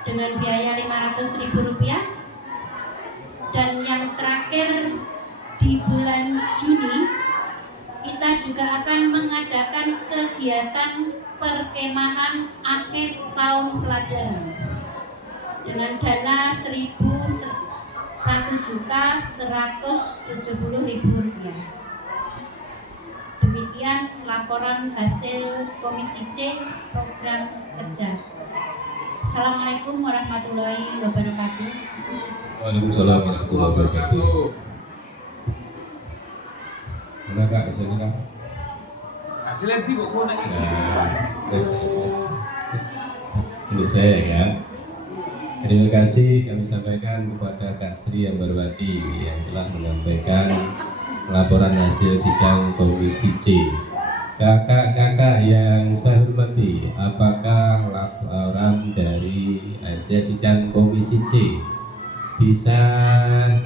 dengan biaya Rp500.000. Dan yang terakhir di bulan Juni kita juga akan mengadakan kegiatan perkemahan akhir tahun pelajaran dengan dana Rp1.170.000. Demikian laporan hasil Komisi C program kerja. Assalamualaikum warahmatullahi wabarakatuh. Waalaikumsalam warahmatullahi wabarakatuh. Mana Kak, hasilnya Kak? Hasilnya nanti kok mau nanya. Untuk saya ya. Terima kasih kami sampaikan kepada Kak Sri Ambarwati yang telah menyampaikan laporan hasil sidang Komisi C. Kakak-kakak yang saya hormati, apakah laporan dari hasil sidang Komisi C Bisa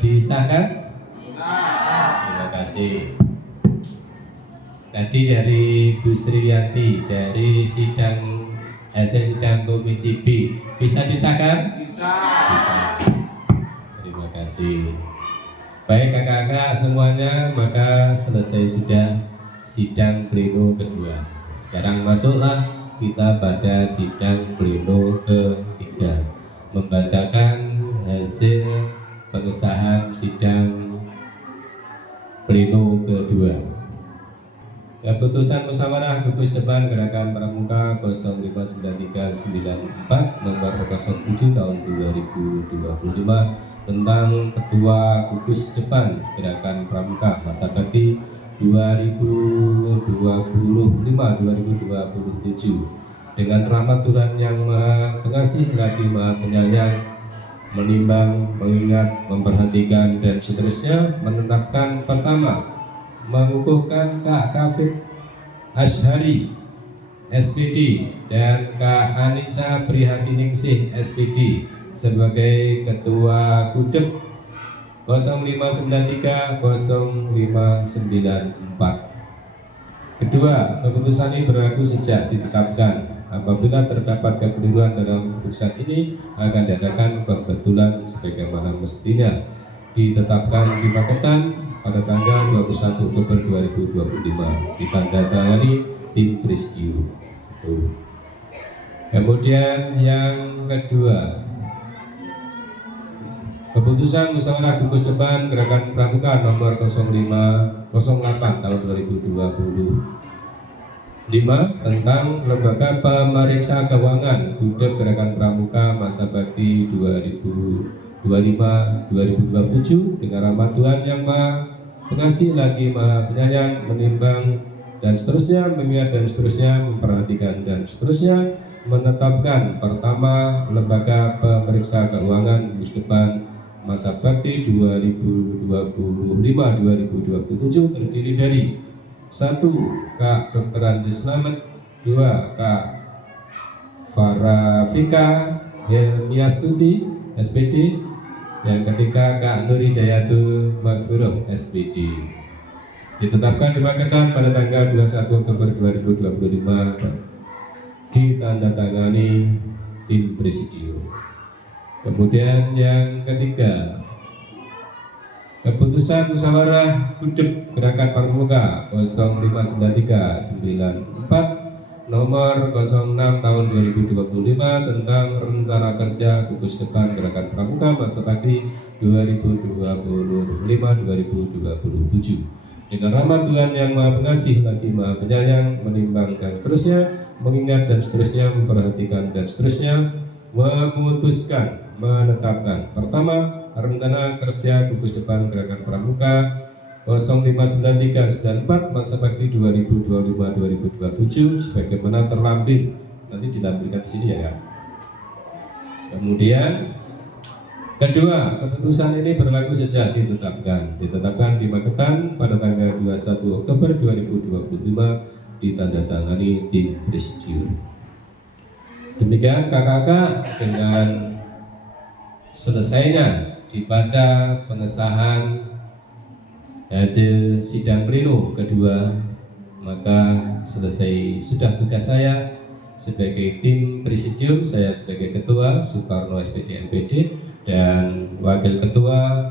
disahkan? Terima kasih. Tadi dari Bu Sriyanti dari hasil sidang Komisi B bisa disahkan? Bisa. Terima kasih. Baik kakak-kakak semuanya, maka selesai sudah sidang pleno kedua. Sekarang masuklah kita pada sidang pleno ketiga, membacakan hasil pengesahan sidang pleno kedua. Keputusan musyawarah gugus depan Gerakan Pramuka 059394 nomor 07 tahun 2025 tentang Ketua Gugus Depan Gerakan Pramuka masa bakti 2025-2027 dengan rahmat Tuhan yang Maha Pengasih lagi Maha Penyayang, menimbang, mengingat, memperhatikan dan seterusnya, menetapkan pertama, mengukuhkan Kak Kafid Ashari SPD dan Kak Anissa Prihatiningsih SPD sebagai Ketua Gudep 0593-0594. Kedua, keputusan ini berlaku sejak ditetapkan. Apabila terdapat kekeliruan dalam keputusan ini akan diadakan pembetulan sebagaimana mestinya. Ditetapkan di Magetan pada tanggal 21 Oktober 2025, ditandatangani tim Presidium. Kemudian yang kedua, keputusan musyawarah gugus depan Gerakan Pramuka nomor 0508 tahun 2025 tentang Lembaga Pemeriksa Keuangan Gudep Gerakan Pramuka masa bakti 2025-2027 dengan rahmat Tuhan yang Maha Pengasih lagi Maha Penyayang, menimbang dan seterusnya, mengingat dan seterusnya, memperhatikan dan seterusnya, menetapkan pertama Lembaga Pemeriksa Keuangan gugus depan masa bakti 2025-2027 terdiri dari 1. Kak Dr. Andi Slamet, 2. Kak Farafika Helmiastuti SPD, yang ketiga Kak Nur Hidayatul Magfuroh SPD. Ditetapkan di Magetan pada tanggal 21 Oktober 2025, ditandatangani tim Presidium. Kemudian yang ketiga, keputusan musyawarah Gudep Gerakan Pramuka 059394 nomor 06 tahun 2025 tentang rencana kerja gugus depan Gerakan Pramuka masa bakti 2025-2027 dengan rahmat Tuhan yang Maha Pengasih lagi Maha Penyayang, menimbang dan seterusnya, mengingat dan seterusnya, memperhatikan dan seterusnya, memutuskan, menetapkan pertama rencana kerja gugus depan Gerakan Pramuka 059394 masa bakti 2025-2027 sebagaimana terlampir, nanti dilampirkan di sini ya Kak. Kemudian kedua, keputusan ini berlaku sejak ditetapkan di Magetan pada tanggal 21 Oktober 2025, ditandatangani tim Presidium. Demikian kakak-kakak, dengan selesainya dibaca pengesahan hasil sidang pleno kedua, maka selesai sudah tugas saya sebagai tim Presidium. Saya sebagai Ketua Sukarno SPD MPD dan Wakil Ketua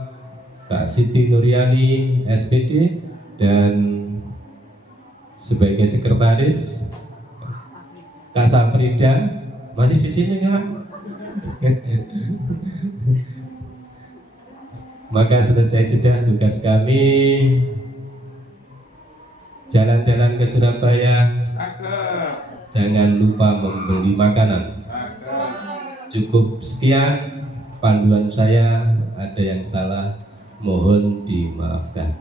Kak Siti Nuryani SPD dan sebagai Sekretaris Kak Safrida masih di sini ya. Maka selesai sudah tugas kami. Jalan-jalan ke Surabaya, jangan lupa membeli makanan. Cukup sekian panduan saya, ada yang salah mohon dimaafkan.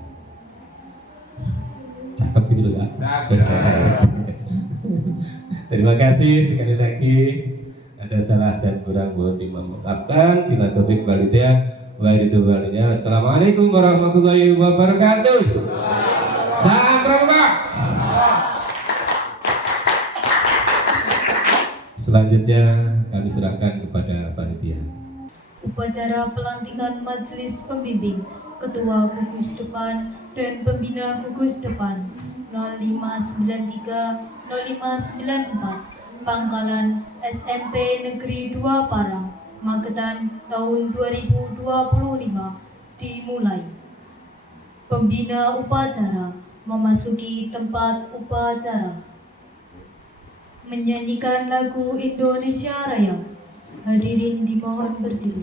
Cakep gitu ya. Terima kasih sekali lagi. Ada salah dan kurang mohon dimaafkan. Bila taufik walhidayah wa ridho walinya. Assalamualaikum warahmatullahi wabarakatuh. Salam Pramuka. Selanjutnya kami serahkan kepada panitia. Upacara pelantikan Majelis Pembimbing Ketua Gugus Depan dan Pembina Gugus Depan 0593 0594 Pangkalan SMP Negeri 2 Parang, Magetan tahun 2025 dimulai. Pembina upacara memasuki tempat upacara. Menyanyikan lagu Indonesia Raya. Hadirin dimohon berdiri.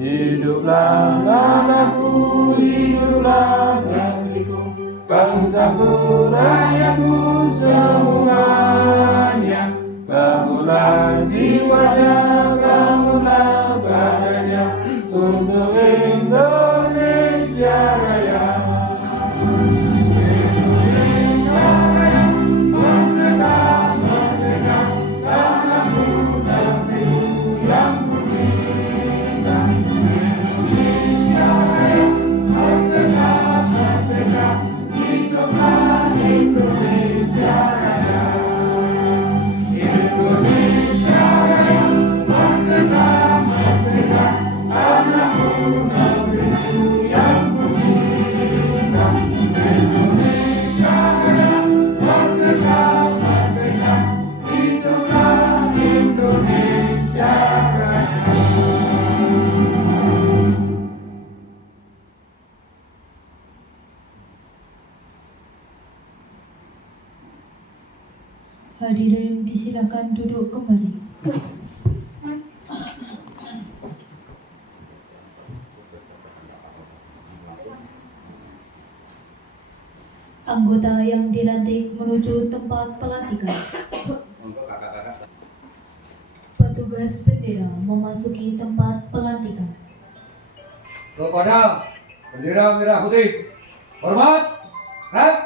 Hiduplah namaku, hiduplah negeriku, bangsaku, rakyatku semuanya. Bangunlah jiwanya, bangunlah badannya untuk Indonesia Raya. Indonesia Raya, merdeka, merdeka, tanahku, negeriku yang kucinta. Indonesia Raya, merdeka, merdeka, hiduplah Indonesia Raya. Indonesia Raya, merdeka, merdeka, tanahku, negeriku yang kucinta. Indonesia Raya, merdeka, merdeka, hiduplah Indonesia Raya. Hadirin disilakan duduk kembali. Anggota yang dilantik menuju tempat pelantikan. Petugas bendera memasuki tempat pelantikan. Kepada bendera merah putih, hormat, rap.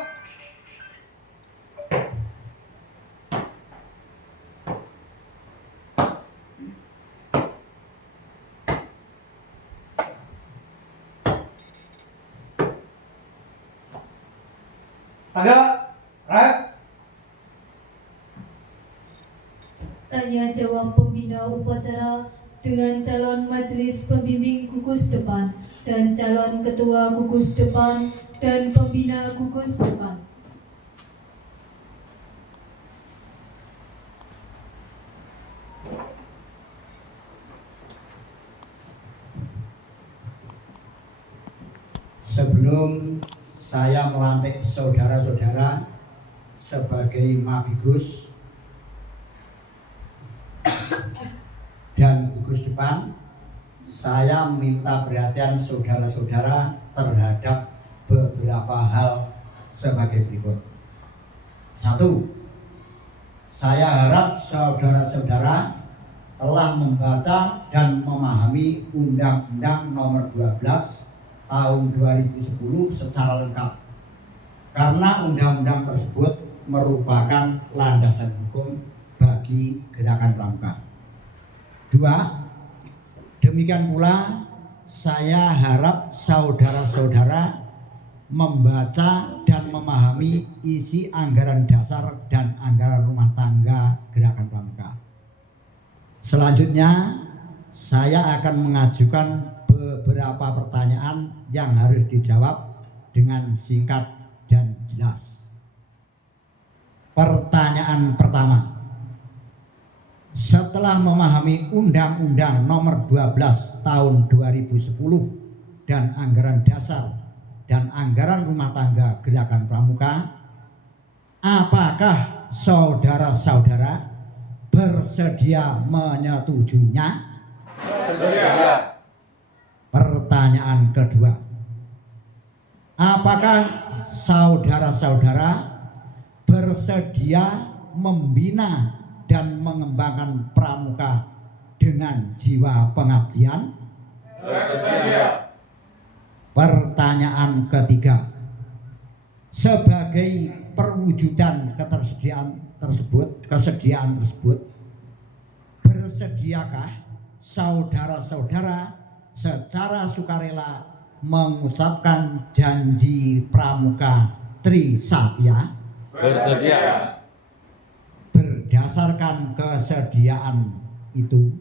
Tanda, rap. Tanya jawab pembina upacara dengan calon majelis pembimbing gugus depan dan calon ketua gugus depan dan pembina gugus depan. Sebelum saya melantik saudara-saudara sebagai Mabigus dan gugus depan, saya minta perhatian saudara-saudara terhadap beberapa hal sebagai berikut. 1. Saya harap saudara-saudara telah membaca dan memahami Undang-Undang Nomor 12 Tahun 2010 secara lengkap, karena undang-undang tersebut merupakan landasan hukum bagi gerakan pramuka. 2. Demikian pula saya harap saudara-saudara membaca dan memahami isi anggaran dasar dan anggaran rumah tangga gerakan pramuka. Selanjutnya saya akan mengajukan beberapa pertanyaan yang harus dijawab dengan singkat dan jelas. Pertanyaan pertama. Setelah memahami Undang-Undang Nomor 12 Tahun 2010 dan anggaran dasar dan anggaran rumah tangga gerakan pramuka, Apakah saudara-saudara bersedia menyetujuinya? Bersedia. Pertanyaan kedua, apakah saudara-saudara bersedia membina dan mengembangkan pramuka dengan jiwa pengabdian? Bersedia. Pertanyaan ketiga, sebagai perwujudan kesediaan tersebut, bersediakah saudara-saudara secara sukarela mengucapkan janji pramuka Trisatya? Bersedia. Berdasarkan kesediaan itu,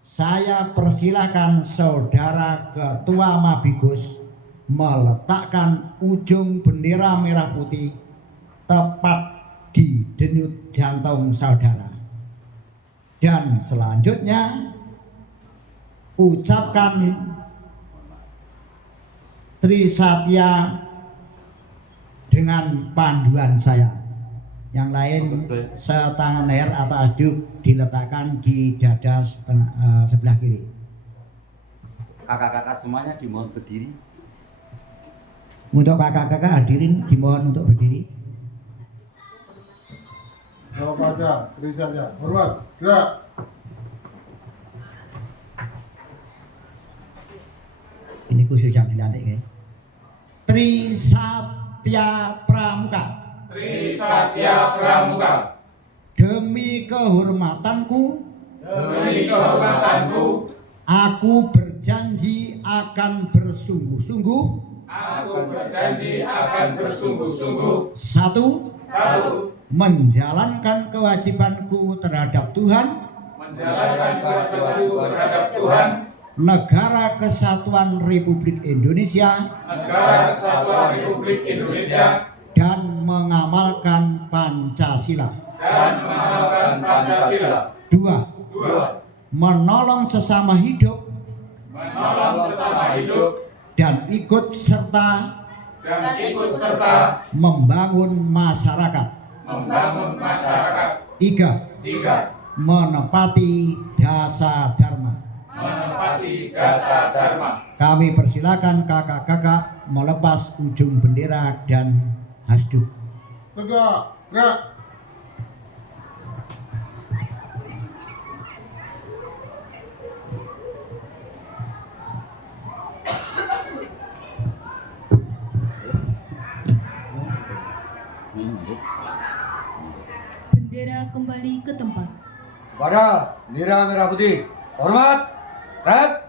saya persilakan saudara Ketua Mabigus meletakkan ujung bendera merah putih tepat di denyut jantung saudara. Dan selanjutnya ucapkan Trisatya dengan panduan saya. Yang lain setangan leher atau aduk diletakkan di dada sebelah kiri. Kakak-kakak semuanya dimohon berdiri. Untuk kakak-kakak hadirin dimohon untuk berdiri. Baca tulisannya. Hormat. Gerak. Ini khusus yang dilantik ya. Trisatya Pramuka. Trisatya Pramuka. Demi kehormatanku. Demi kehormatanku. Aku berjanji akan bersungguh-sungguh. Aku berjanji akan bersungguh-sungguh. Satu. Menjalankan kewajibanku terhadap Tuhan. Menjalankan kewajibanku terhadap Tuhan. Negara Kesatuan Republik Indonesia. Negara Kesatuan Republik Indonesia. Dan mengamalkan Pancasila. Dan mengamalkan Pancasila. Dua. Menolong sesama hidup. Menolong sesama hidup. Dan ikut serta. Membangun masyarakat. Membangun masyarakat. Tiga. Menepati dasa dharma. Menepati dasa dharma. Kami persilakan kakak-kakak melepas ujung bendera dan hasduk. Tegak. Gerak. Bendera kembali ke tempat. Kepada bendera merah putih. Hormat. Red.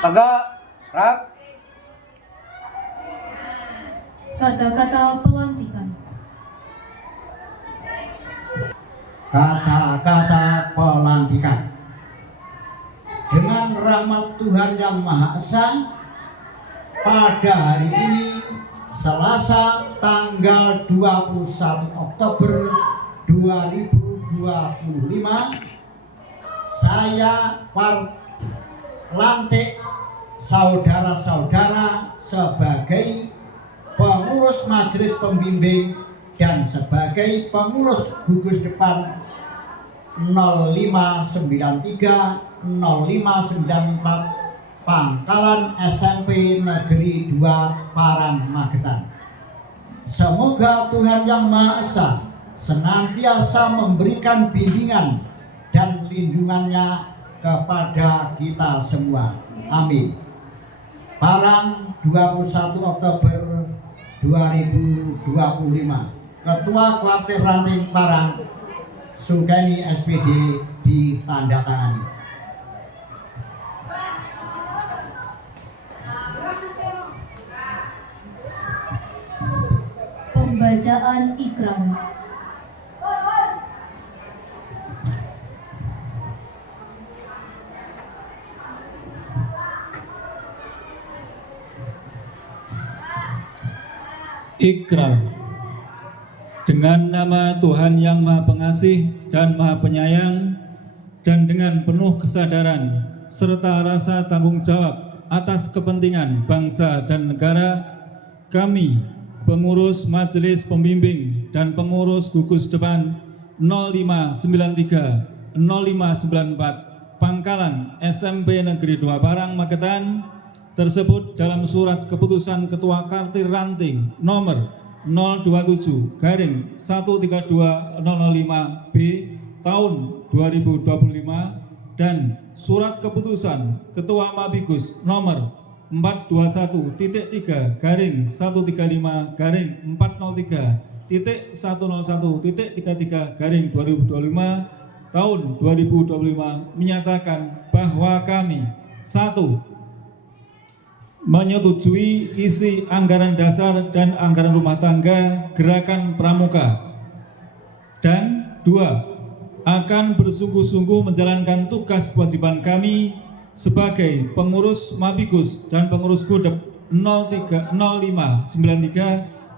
Tegak. Rak. Kata-kata pelantikan. Kata-kata pelantikan. Dengan rahmat Tuhan Yang Maha Esa, pada hari ini Selasa tanggal 21 Oktober 2025, saya lantik saudara-saudara sebagai pengurus majelis pembimbing dan sebagai pengurus gugus depan 0593 0594 Pangkalan SMP Negeri 2 Parang Magetan. Semoga Tuhan Yang Maha Esa senantiasa memberikan bimbingan dan lindungannya kepada kita semua. Amin. Parang 21 Oktober 2025. Ketua Kuartir Ranting Parang Sukeni SPD ditandatangani. Pembacaan ikrar. Ikrar. Dengan nama Tuhan yang Maha Pengasih dan Maha Penyayang, dan dengan penuh kesadaran serta rasa tanggung jawab atas kepentingan bangsa dan negara, kami, pengurus Majelis Pembimbing dan pengurus gugus depan 0593 0594 Pangkalan SMP Negeri 2 Parang Magetan tersebut dalam surat keputusan Ketua Kartir Ranting nomor 027/132/005B tahun 2025 dan surat keputusan Ketua Mabigus nomor 421.3/403.101.33/2025 tahun 2025 menyatakan bahwa kami 1. Menyetujui isi anggaran dasar dan anggaran rumah tangga Gerakan Pramuka, dan 2. Akan bersungguh-sungguh menjalankan tugas kewajiban kami sebagai pengurus Mabigus dan pengurus Gudep 0593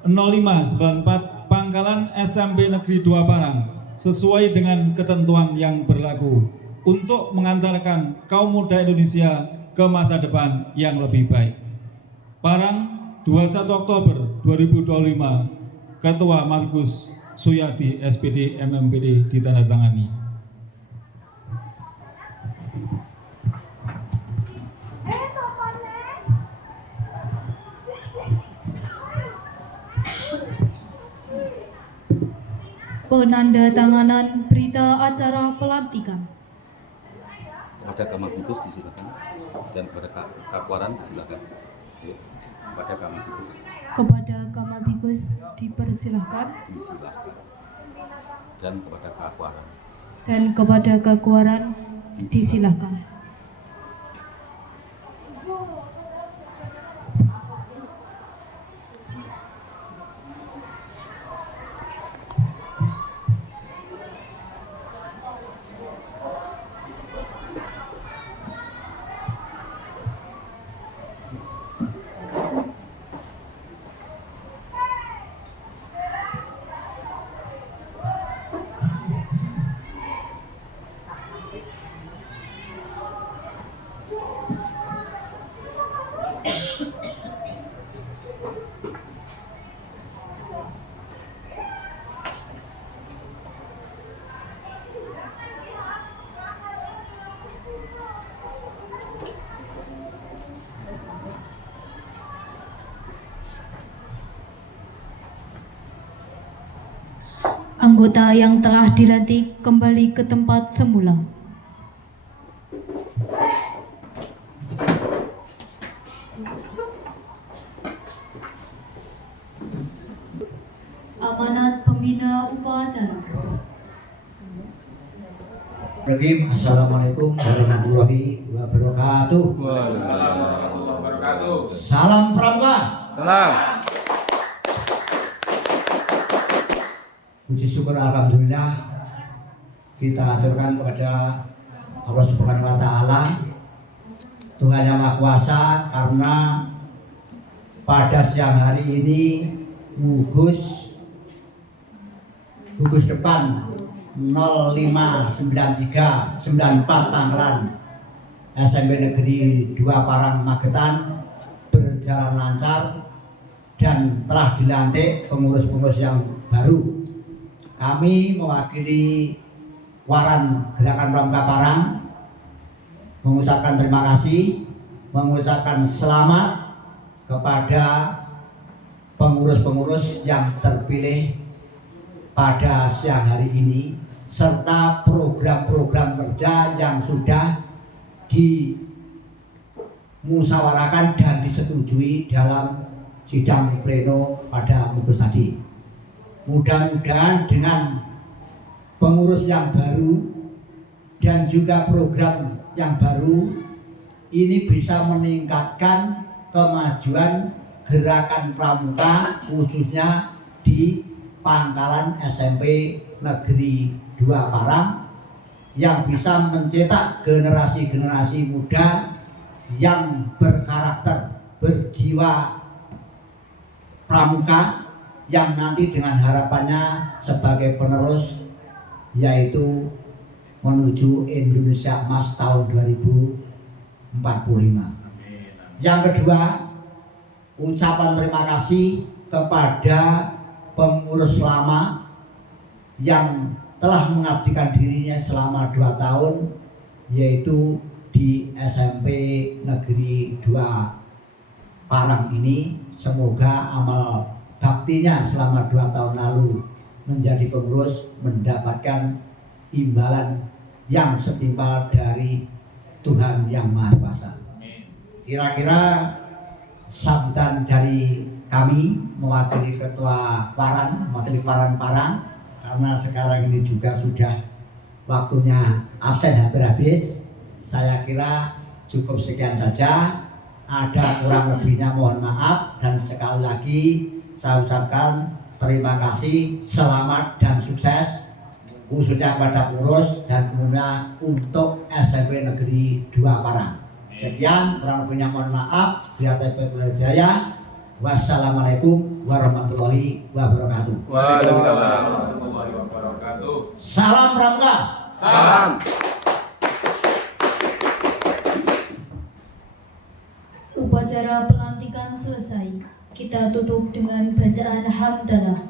0594 Pangkalan SMP Negeri 2 Parang sesuai dengan ketentuan yang berlaku untuk mengantarkan kaum muda Indonesia ke masa depan yang lebih baik. Parang, 21 Oktober 2025, Ketua Mabigus Suyadi SPD MMPD ditandatangani. Penandatanganan berita acara pelantikan. Kepada Kamabikus disilakan dan kepada Kakwaran disilakan. Kepada Kamabikus. Kepada Kamabikus dipersilahkan. Disilakan. Dan kepada Kakwaran. Dan kepada Kakwaran disilahkan. Anggota yang telah dilantik kembali ke tempat semula. Amanat Pembina Upacara. Assalamualaikum warahmatullahi wabarakatuh. Salam Pramuka. Salam. Puji syukur alhamdulillah kita aturkan kepada Allah Subhanahu wa taala, Tuhan yang Maha Kuasa, karena pada siang hari ini gugus depan 059394 Pangkalan SMP Negeri 2 Parang Magetan berjalan lancar dan telah dilantik pengurus-pengurus yang baru. Kami mewakili Waran Gerakan Pramuka Parang mengucapkan terima kasih, mengucapkan selamat kepada pengurus-pengurus yang terpilih pada siang hari ini, serta program-program kerja yang sudah dimusyawarahkan dan disetujui dalam sidang pleno pada minggu tadi. Mudah-mudahan dengan pengurus yang baru dan juga program yang baru ini bisa meningkatkan kemajuan Gerakan Pramuka khususnya di Pangkalan SMP Negeri 2 Parang yang bisa mencetak generasi-generasi muda yang berkarakter, berjiwa pramuka, yang nanti dengan harapannya sebagai penerus yaitu menuju Indonesia Emas tahun 2045. Yang kedua, ucapan terima kasih kepada pengurus lama yang telah mengabdikan dirinya selama 2 tahun, yaitu di SMP Negeri 2 Parang ini. Semoga amal baktinya selama 2 tahun lalu menjadi pengurus mendapatkan imbalan yang setimpal dari Tuhan Yang Maha Kuasa. Kira-kira sambutan dari kami mewakili Ketua Paran, mewakili Parang, karena sekarang ini juga sudah waktunya absen hampir habis. Saya kira cukup sekian saja. Ada kurang lebihnya mohon maaf, dan sekali lagi saya ucapkan terima kasih, selamat dan sukses khususnya pada pengurus dan umumnya untuk SMP Negeri 2 Parang. Sekian, kurang lebihnya mohon maaf. Biar Jaya. Wassalamualaikum warahmatullahi wabarakatuh. Waalaikumsalam warahmatullahi wabarakatuh. Salam Pramuka. Salam. Upacara pelantikan selesai. Kita tutup dengan bacaan hamdalah.